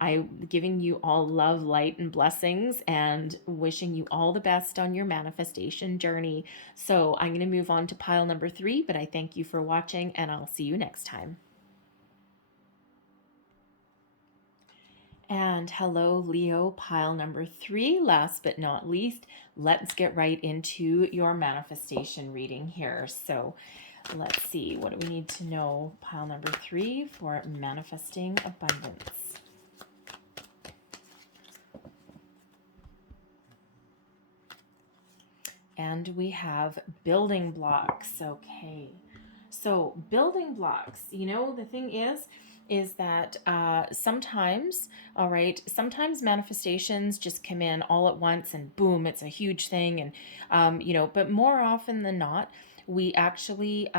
I'm giving you all love, light, and blessings, and wishing you all the best on your manifestation journey. So I'm going to move on to pile number 3, but I thank you for watching, and I'll see you next time. And hello, Leo, pile number 3. Last but not least, let's get right into your manifestation reading here. So let's see, what do we need to know? Pile number 3 for manifesting abundance. And we have building blocks. Okay. So building blocks, the thing is that sometimes, all right, sometimes manifestations just come in all at once and boom, it's a huge thing. And, but more often than not, we actually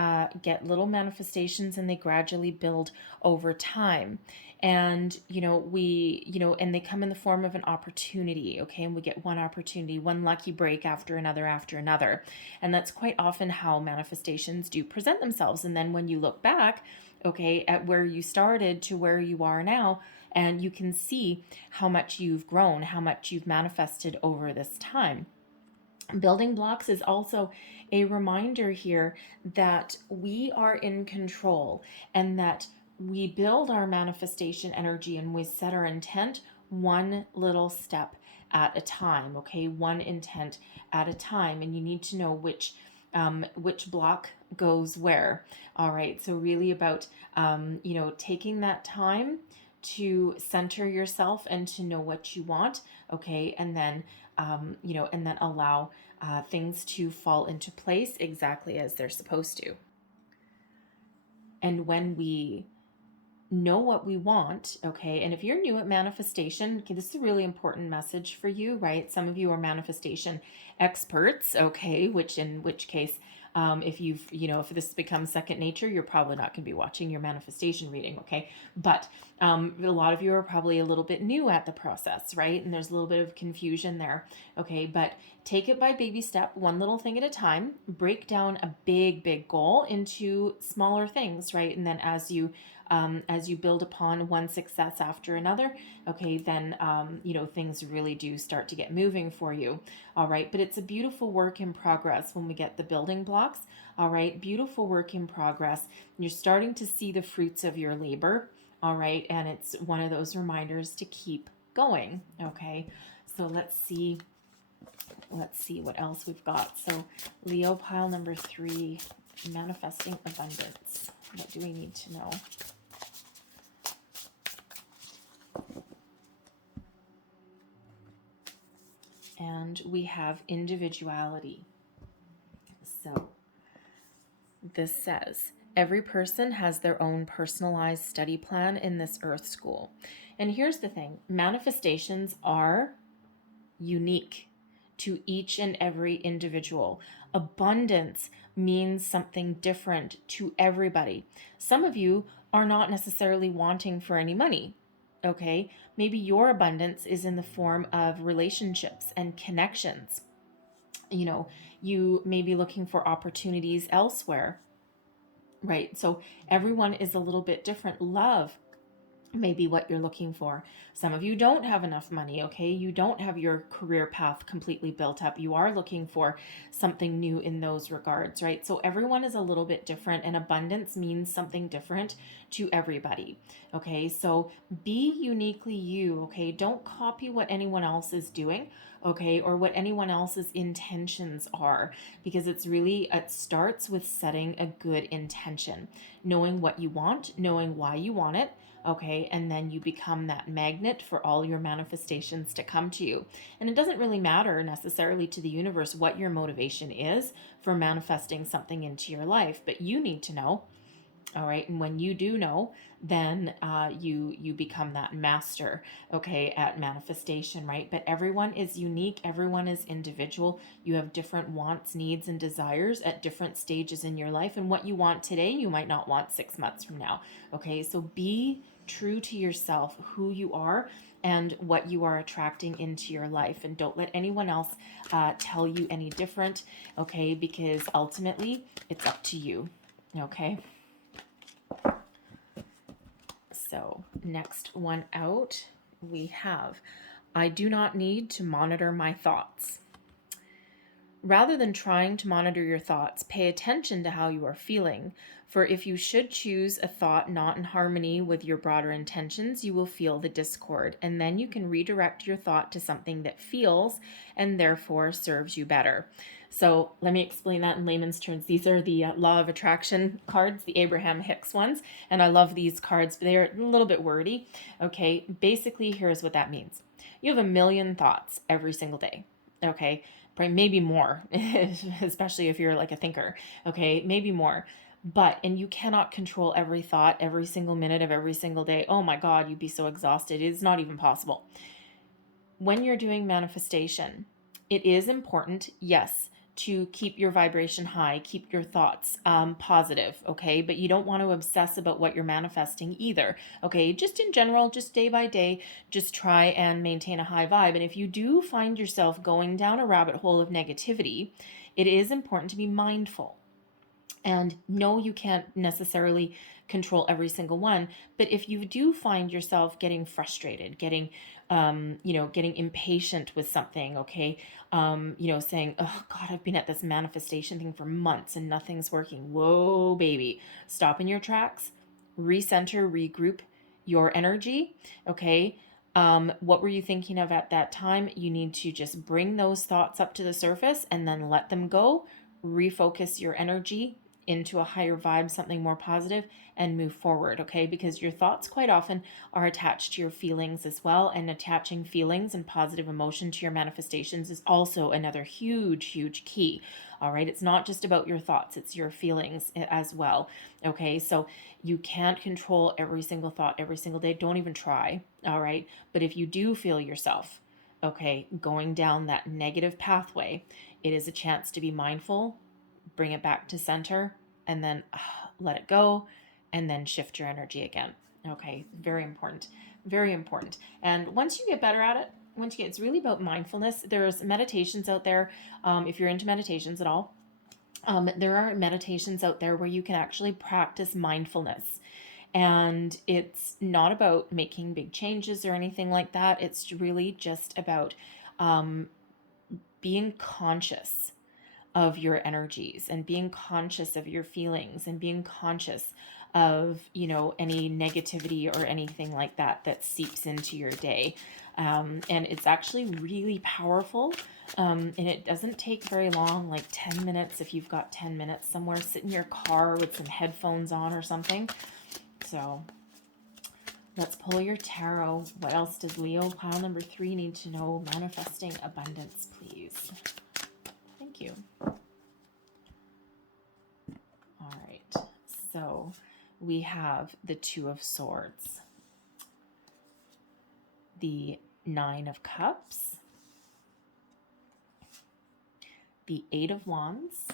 get little manifestations and they gradually build over time. And, and they come in the form of an opportunity, okay? And we get one opportunity, one lucky break after another after another. And that's quite often how manifestations do present themselves. And then when you look back, okay, at where you started to where you are now, and you can see how much you've grown, how much you've manifested over this time. Building blocks is also a reminder here that we are in control and that we build our manifestation energy and we set our intent one little step at a time, okay? One intent at a time, and you need to know which block goes where. All right, so really about taking that time to center yourself and to know what you want, okay, and then and then allow things to fall into place exactly as they're supposed to. And when we know what we want, okay, and if you're new at manifestation, okay, this is a really important message for you, right? Some of you are manifestation experts, okay, in which case, if this becomes second nature, you're probably not going to be watching your manifestation reading, okay? But a lot of you are probably a little bit new at the process, right? And there's a little bit of confusion there, okay? But take it by baby step, one little thing at a time. Break down a big goal into smaller things, right? And then as you build upon one success after another, okay, then, things really do start to get moving for you. All right. But it's a beautiful work in progress when we get the building blocks. All right. Beautiful work in progress. You're starting to see the fruits of your labor. All right. And it's one of those reminders to keep going. Okay. So let's see what else we've got. So Leo, pile number 3, manifesting abundance. What do we need to know? And we have individuality. So this says, every person has their own personalized study plan in this Earth school. And here's the thing, manifestations are unique to each and every individual. Abundance means something different to everybody. Some of you are not necessarily wanting for any money. Okay, maybe your abundance is in the form of relationships and connections. You may be looking for opportunities elsewhere, right? So everyone is a little bit different. Love may be what you're looking for. Some of you don't have enough money, okay? You don't have your career path completely built up. You are looking for something new in those regards, right? So everyone is a little bit different, and abundance means something different to everybody, okay? So be uniquely you, okay? Don't copy what anyone else is doing, okay? Or what anyone else's intentions are, because it starts with setting a good intention, knowing what you want, knowing why you want it, okay, and then you become that magnet for all your manifestations to come to you. And it doesn't really matter necessarily to the universe what your motivation is for manifesting something into your life, but you need to know. All right, and when you do know, then you become that master, okay, at manifestation, right? But everyone is unique, everyone is individual. You have different wants, needs, and desires at different stages in your life, and what you want today, you might not want 6 months from now, okay? So be true to yourself, who you are, and what you are attracting into your life, and don't let anyone else tell you any different, okay? Because ultimately, it's up to you, okay? So next one out, we have, I do not need to monitor my thoughts. Rather than trying to monitor your thoughts, pay attention to how you are feeling. For if you should choose a thought not in harmony with your broader intentions, you will feel the discord, and then you can redirect your thought to something that feels and therefore serves you better. So let me explain that in layman's terms. These are the Law of Attraction cards, the Abraham Hicks ones, and I love these cards, but they're a little bit wordy. Okay, basically, here's what that means. You have a million thoughts every single day. Okay, probably maybe more, especially if you're like a thinker. Okay, maybe more. And you cannot control every thought every single minute of every single day. Oh my God, you'd be so exhausted. It's not even possible. When you're doing manifestation, it is important, yes, to keep your vibration high, keep your thoughts positive, okay? But you don't want to obsess about what you're manifesting either, okay? Just in general, just day by day, just try and maintain a high vibe. And if you do find yourself going down a rabbit hole of negativity, it is important to be mindful. And no, you can't necessarily control every single one, but if you do find yourself getting frustrated, getting impatient with something, okay, saying, oh God, I've been at this manifestation thing for months and nothing's working. Whoa, baby, stop in your tracks, recenter, regroup your energy, okay? What were you thinking of at that time? You need to just bring those thoughts up to the surface and then let them go, refocus your energy into a higher vibe, something more positive, and move forward, okay? Because your thoughts quite often are attached to your feelings as well, and attaching feelings and positive emotion to your manifestations is also another huge, huge key. All right, it's not just about your thoughts, it's your feelings as well. Okay, so you can't control every single thought every single day. Don't even try. All right, but if you do feel yourself, okay, going down that negative pathway, it is a chance to be mindful, bring it back to center, and then let it go, and then shift your energy again. Okay, very important, very important. And once you get better at it, it's really about mindfulness. There's meditations out there. If you're into meditations at all, there are meditations out there where you can actually practice mindfulness. And it's not about making big changes or anything like that. It's really just about being conscious of your energies and being conscious of your feelings and being conscious of any negativity or anything like that that seeps into your day. And it's actually really powerful, and it doesn't take very long, like 10 minutes. If you've got 10 minutes somewhere, sit in your car with some headphones on or something. So let's pull your tarot. What else does Leo pile number 3 need to know? Manifesting abundance, please. Thank you. All right, so we have the 2 of Swords, the 9 of Cups, the 8 of Wands,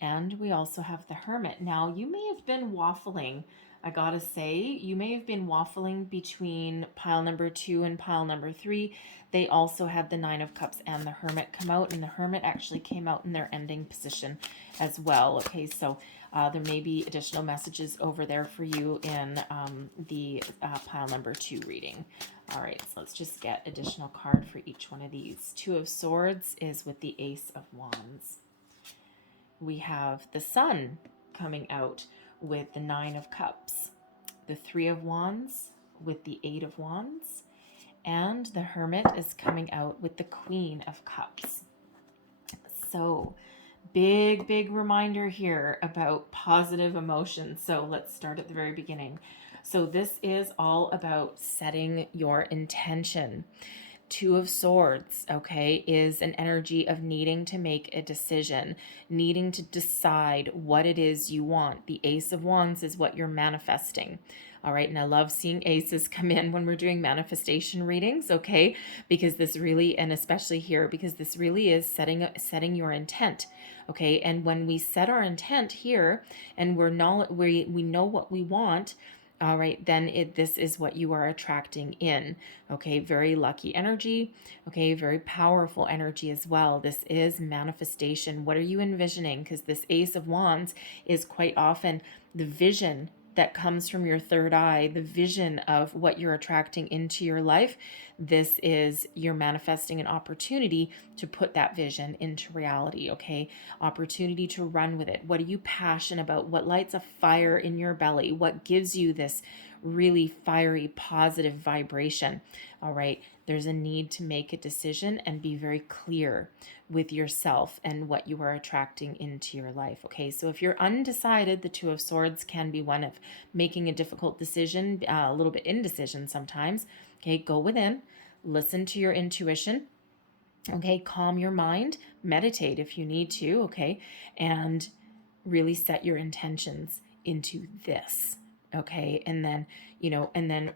and we also have the Hermit. Now, you may have been waffling. I gotta say, you may have been waffling between pile number 2 and pile number 3. They also had the 9 of Cups and the Hermit come out, and the Hermit actually came out in their ending position as well. Okay, so there may be additional messages over there for you in the pile number 2 reading. All right, so let's just get additional card for each one of these. 2 of Swords is with the Ace of Wands. We have the Sun coming out with the 9 of Cups, the 3 of Wands with the 8 of Wands, and the Hermit is coming out with the Queen of Cups. So big reminder here about positive emotions. So let's start at the very beginning. So this is all about setting your intention. 2 of Swords, okay, is an energy of needing to make a decision, needing to decide what it is you want. The Ace of Wands is what you're manifesting. All right, and I love seeing aces come in when we're doing manifestation readings, okay, because this really, and especially here, because this really is setting your intent, okay, and when we set our intent here, and we know what we want, all right, then this is what you are attracting in. Okay, very lucky energy. Okay, very powerful energy as well. This is manifestation. What are you envisioning? Because this Ace of Wands is quite often the vision that comes from your third eye, the vision of what you're attracting into your life, this is you're manifesting an opportunity to put that vision into reality, okay? Opportunity to run with it. What are you passionate about? What lights a fire in your belly? What gives you this really fiery, positive vibration? All right, there's a need to make a decision and be very clear with yourself and what you are attracting into your life. Okay, so if you're undecided, the Two of Swords can be one of making a difficult decision, a little bit indecision sometimes. Okay, go within, listen to your intuition. Okay, calm your mind, meditate if you need to. Okay, and really set your intentions into this. Okay, and then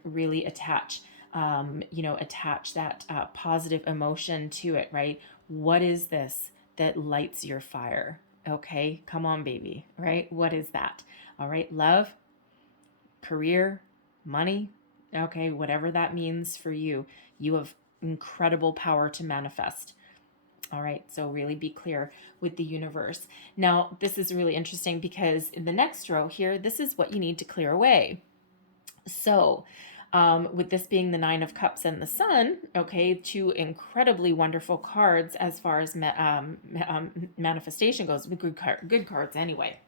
really attach attach that positive emotion to it, right? What is this that lights your fire? Okay, come on, baby, right? What is that? All right, love, career, money, okay, whatever that means for you, you have incredible power to manifest. All right, so really be clear with the universe. Now, this is really interesting because in the next row here, this is what you need to clear away. So, with this being the Nine of Cups and the Sun, okay, two incredibly wonderful cards as far as manifestation goes, good cards anyway.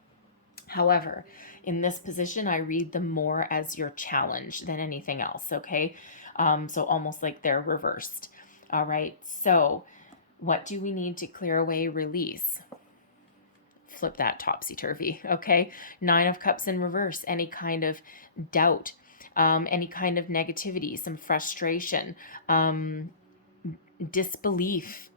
However, in this position, I read them more as your challenge than anything else, okay? So almost like they're reversed. All right, so what do we need to clear away, release? Flip that topsy-turvy, okay? Nine of Cups in reverse, any kind of doubt, any kind of negativity, some frustration, disbelief,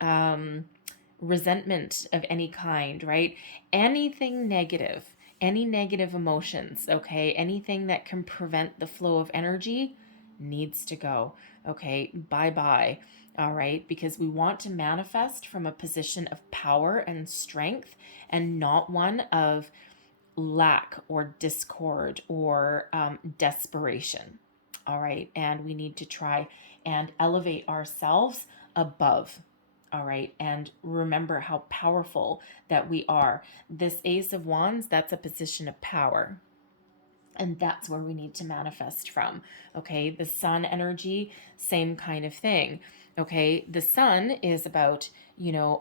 resentment of any kind, right? Anything negative, any negative emotions, okay? Anything that can prevent the flow of energy needs to go, okay? Bye-bye, all right? Because we want to manifest from a position of power and strength and not one of lack or discord or desperation, all right? And we need to try and elevate ourselves above, all right? And remember how powerful that we are. This Ace of Wands, that's a position of power. And that's where we need to manifest from. Okay, the sun energy, same kind of thing. Okay, the sun is about,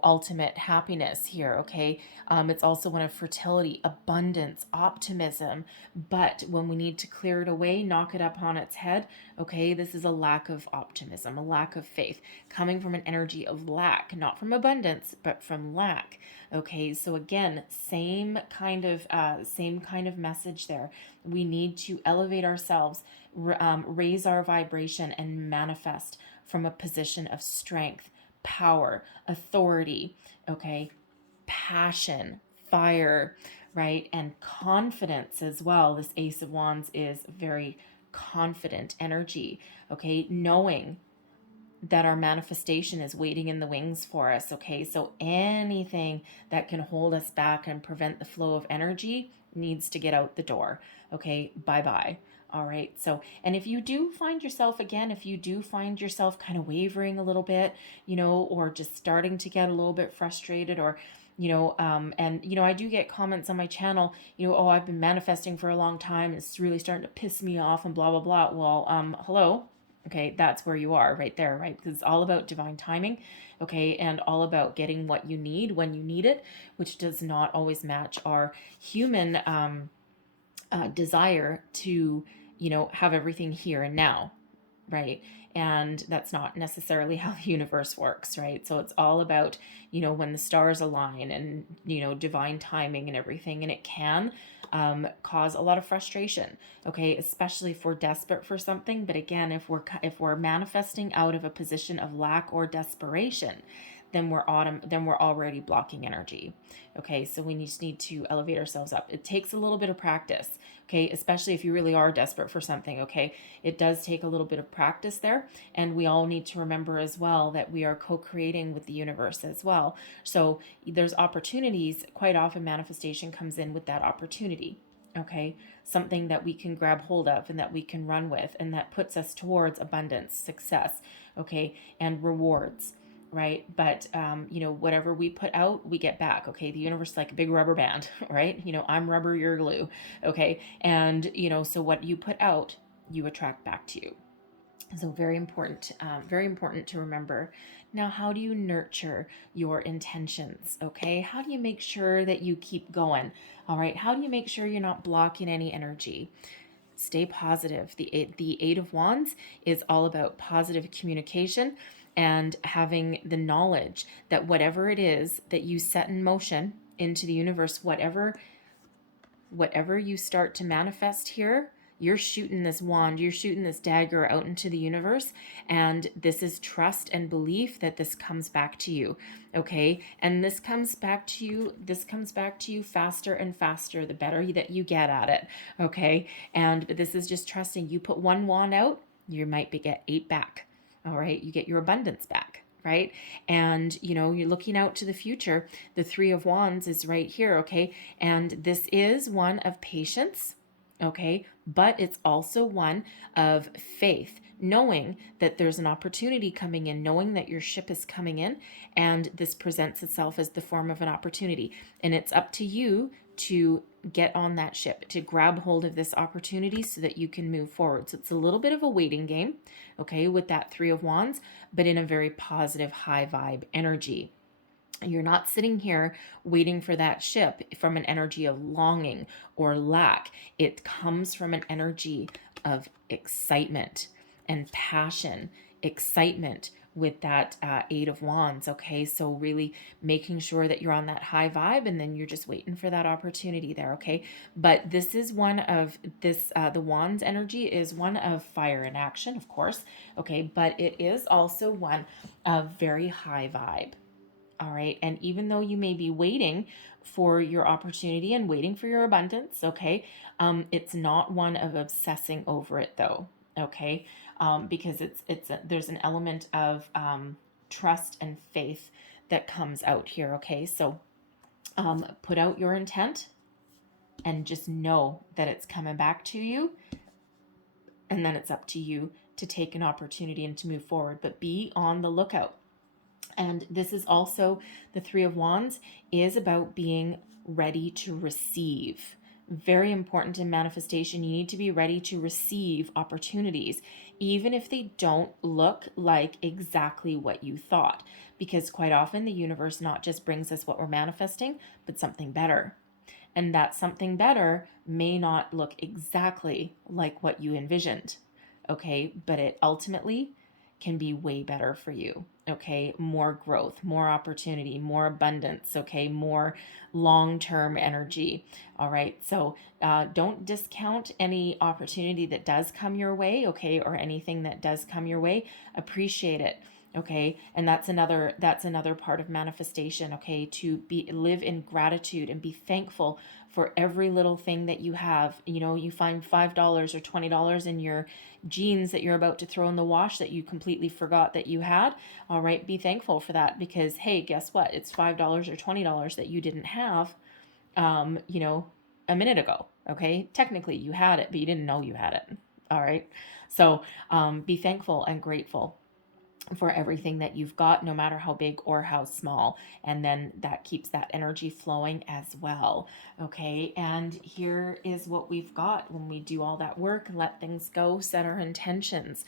ultimate happiness here. Okay, it's also one of fertility, abundance, optimism. But when we need to clear it away, knock it up on its head, okay, this is a lack of optimism, a lack of faith, coming from an energy of lack, not from abundance, but from lack. Okay, so again, same kind of message there. We need to elevate ourselves, raise our vibration, and manifest from a position of strength, power, authority, okay, passion, fire, right, and confidence as well. This Ace of Wands is very confident energy, okay, knowing that our manifestation is waiting in the wings for us, okay? So anything that can hold us back and prevent the flow of energy needs to get out the door, okay? Bye-bye. All right. So, and if you do find yourself, kind of wavering a little bit, or just starting to get a little bit frustrated, or I do get comments on my channel, oh, I've been manifesting for a long time, it's really starting to piss me off and blah, blah, blah. Well, hello. Okay, that's where you are right there, right? Because it's all about divine timing, okay, and all about getting what you need when you need it, which does not always match our human desire to, have everything here and now, right? And that's not necessarily how the universe works, right? So it's all about, when the stars align and, divine timing and everything. And it can cause a lot of frustration, okay? Especially if we're desperate for something. But again, if we're manifesting out of a position of lack or desperation, then we're already blocking energy. Okay, so we just need to elevate ourselves up. It takes a little bit of practice, okay, especially if you really are desperate for something, okay? It does take a little bit of practice there, and we all need to remember as well that we are co-creating with the universe as well. So there's opportunities. Quite often manifestation comes in with that opportunity, okay? Something that we can grab hold of and that we can run with, and that puts us towards abundance, success, okay, and rewards. right? But, whatever we put out, we get back, okay? The universe is like a big rubber band, right? I'm rubber, you're glue, okay? And, so what you put out, you attract back to you. So very important to remember. Now, how do you nurture your intentions? Okay, how do you make sure that you keep going? All right, how do you make sure you're not blocking any energy? Stay positive. The Eight of Wands is all about positive communication and having the knowledge that whatever it is that you set in motion into the universe, whatever you start to manifest here, you're shooting this wand, you're shooting this dagger out into the universe, and this is trust and belief that this comes back to you, okay? And this comes back to you faster and faster the better that you get at it, okay? And this is just trusting. You put one wand out, you might get 8 back. All right, you get your abundance back, right? And you're looking out to the future. The 3 of Wands is right here, okay? And this is one of patience, okay? But it's also one of faith, knowing that there's an opportunity coming in, knowing that your ship is coming in, and this presents itself as the form of an opportunity. And it's up to you to get on that ship, to grab hold of this opportunity so that you can move forward. So it's a little bit of a waiting game, okay, with that 3 of Wands, but in a very positive, high vibe energy. You're not sitting here waiting for that ship from an energy of longing or lack. It comes from an energy of excitement and passion, excitement with that 8 of Wands, okay? So really making sure that you're on that high vibe, and then you're just waiting for that opportunity there, okay? But this is one of the Wands energy is one of fire in action, of course, okay? But it is also one of very high vibe. All right. And even though you may be waiting for your opportunity and waiting for your abundance, okay, it's not one of obsessing over it though, okay, because there's an element of trust and faith that comes out here, okay. So put out your intent and just know that it's coming back to you, and then it's up to you to take an opportunity and to move forward. But be on the lookout. And this is also, the 3 of Wands is about being ready to receive. Very important in manifestation. You need to be ready to receive opportunities, even if they don't look like exactly what you thought. Because quite often the universe not just brings us what we're manifesting, but something better. And that something better may not look exactly like what you envisioned, okay? But it ultimately can be way better for you, okay? More growth, more opportunity, more abundance, okay? More long-term energy, all right? So don't discount any opportunity that does come your way, okay? Or anything that does come your way. Appreciate it, okay? And that's another part of manifestation, okay? To live in gratitude and be thankful for every little thing that you have. You find $5 or $20 in your jeans that you're about to throw in the wash that you completely forgot that you had. All right, be thankful for that, because hey, guess what? It's $5 or $20 that you didn't have a minute ago. Okay, technically you had it, but you didn't know you had it. All right, so be thankful and grateful for everything that you've got, no matter how big or how small. And then that keeps that energy flowing as well. Okay. And here is what we've got when we do all that work, let things go, set our intentions.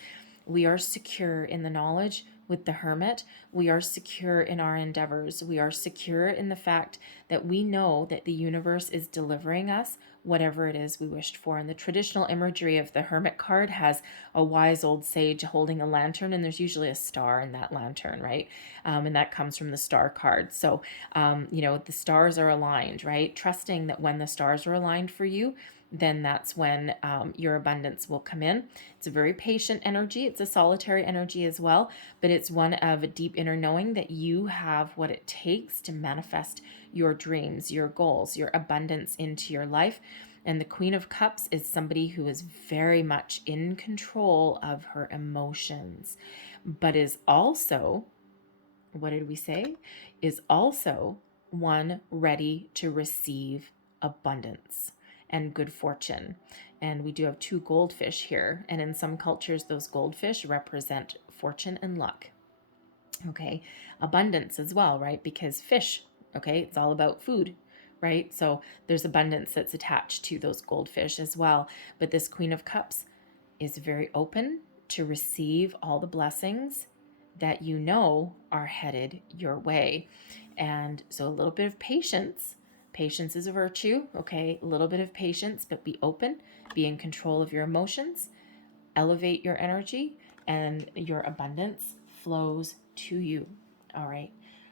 We are secure in the knowledge with the Hermit. We are secure in our endeavors. We are secure in the fact that we know that the universe is delivering us whatever it is we wished for. And the traditional imagery of the Hermit card has a wise old sage holding a lantern, and there's usually a star in that lantern, right? And that comes from the star card. So, the stars are aligned, right? Trusting that when the stars are aligned for you, then that's when your abundance will come in. It's a very patient energy. It's a solitary energy as well, but it's one of a deep inner knowing that you have what it takes to manifest your dreams, your goals, your abundance into your life. And the Queen of Cups is somebody who is very much in control of her emotions, but is also, what did we say? Is also one ready to receive abundance and good fortune. And we do have 2 goldfish here. And in some cultures, those goldfish represent fortune and luck. Okay. Abundance as well, right? Because fish, okay, it's all about food, right? So there's abundance that's attached to those goldfish as well. But this Queen of Cups is very open to receive all the blessings that you know are headed your way. And so a little bit of patience. Patience is a virtue, okay? A little bit of patience, but be open, be in control of your emotions, elevate your energy, and your abundance flows to you. All right.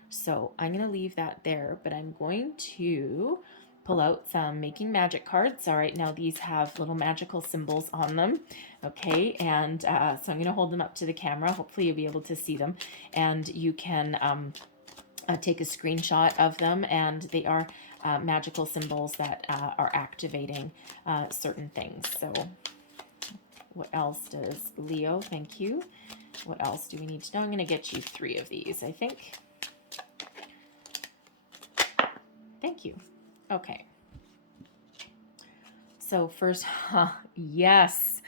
So I'm going to leave that there, but I'm going to pull out some Making Magic cards. All right. Now these have little magical symbols on them. Okay. And so I'm going to hold them up to the camera. Hopefully you'll be able to see them. And you can take a screenshot of them. And they are magical symbols that are activating certain things. So what else does Leo? Thank you. What else do we need to know? I'm going to get you 3 of these, I think. Thank you. Okay. So first, yes.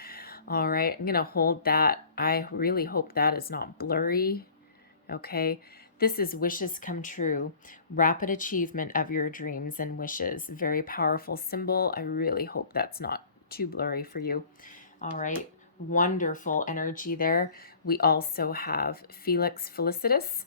All right. I'm going to hold that. I really hope that is not blurry. Okay. This is wishes come true. Rapid achievement of your dreams and wishes. Very powerful symbol. I really hope that's not too blurry for you. All right. Wonderful energy there. We also have Felix Felicitas.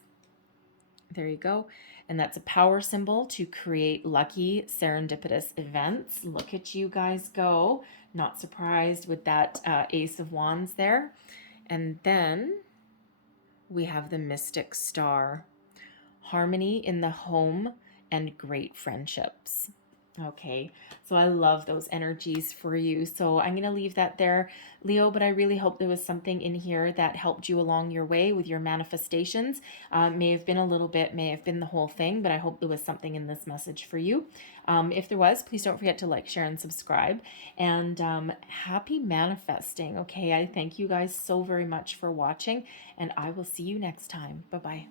There you go. And that's a power symbol to create lucky serendipitous events. Look at you guys go. Not surprised with that Ace of Wands there. And then we have the Mystic Star. Harmony in the home and great friendships. Okay, so I love those energies for you. So I'm going to leave that there, Leo, but I really hope there was something in here that helped you along your way with your manifestations. May have been a little bit, may have been the whole thing, but I hope there was something in this message for you. If there was, please don't forget to like, share, and subscribe. And happy manifesting. Okay, I thank you guys so very much for watching, and I will see you next time. Bye-bye.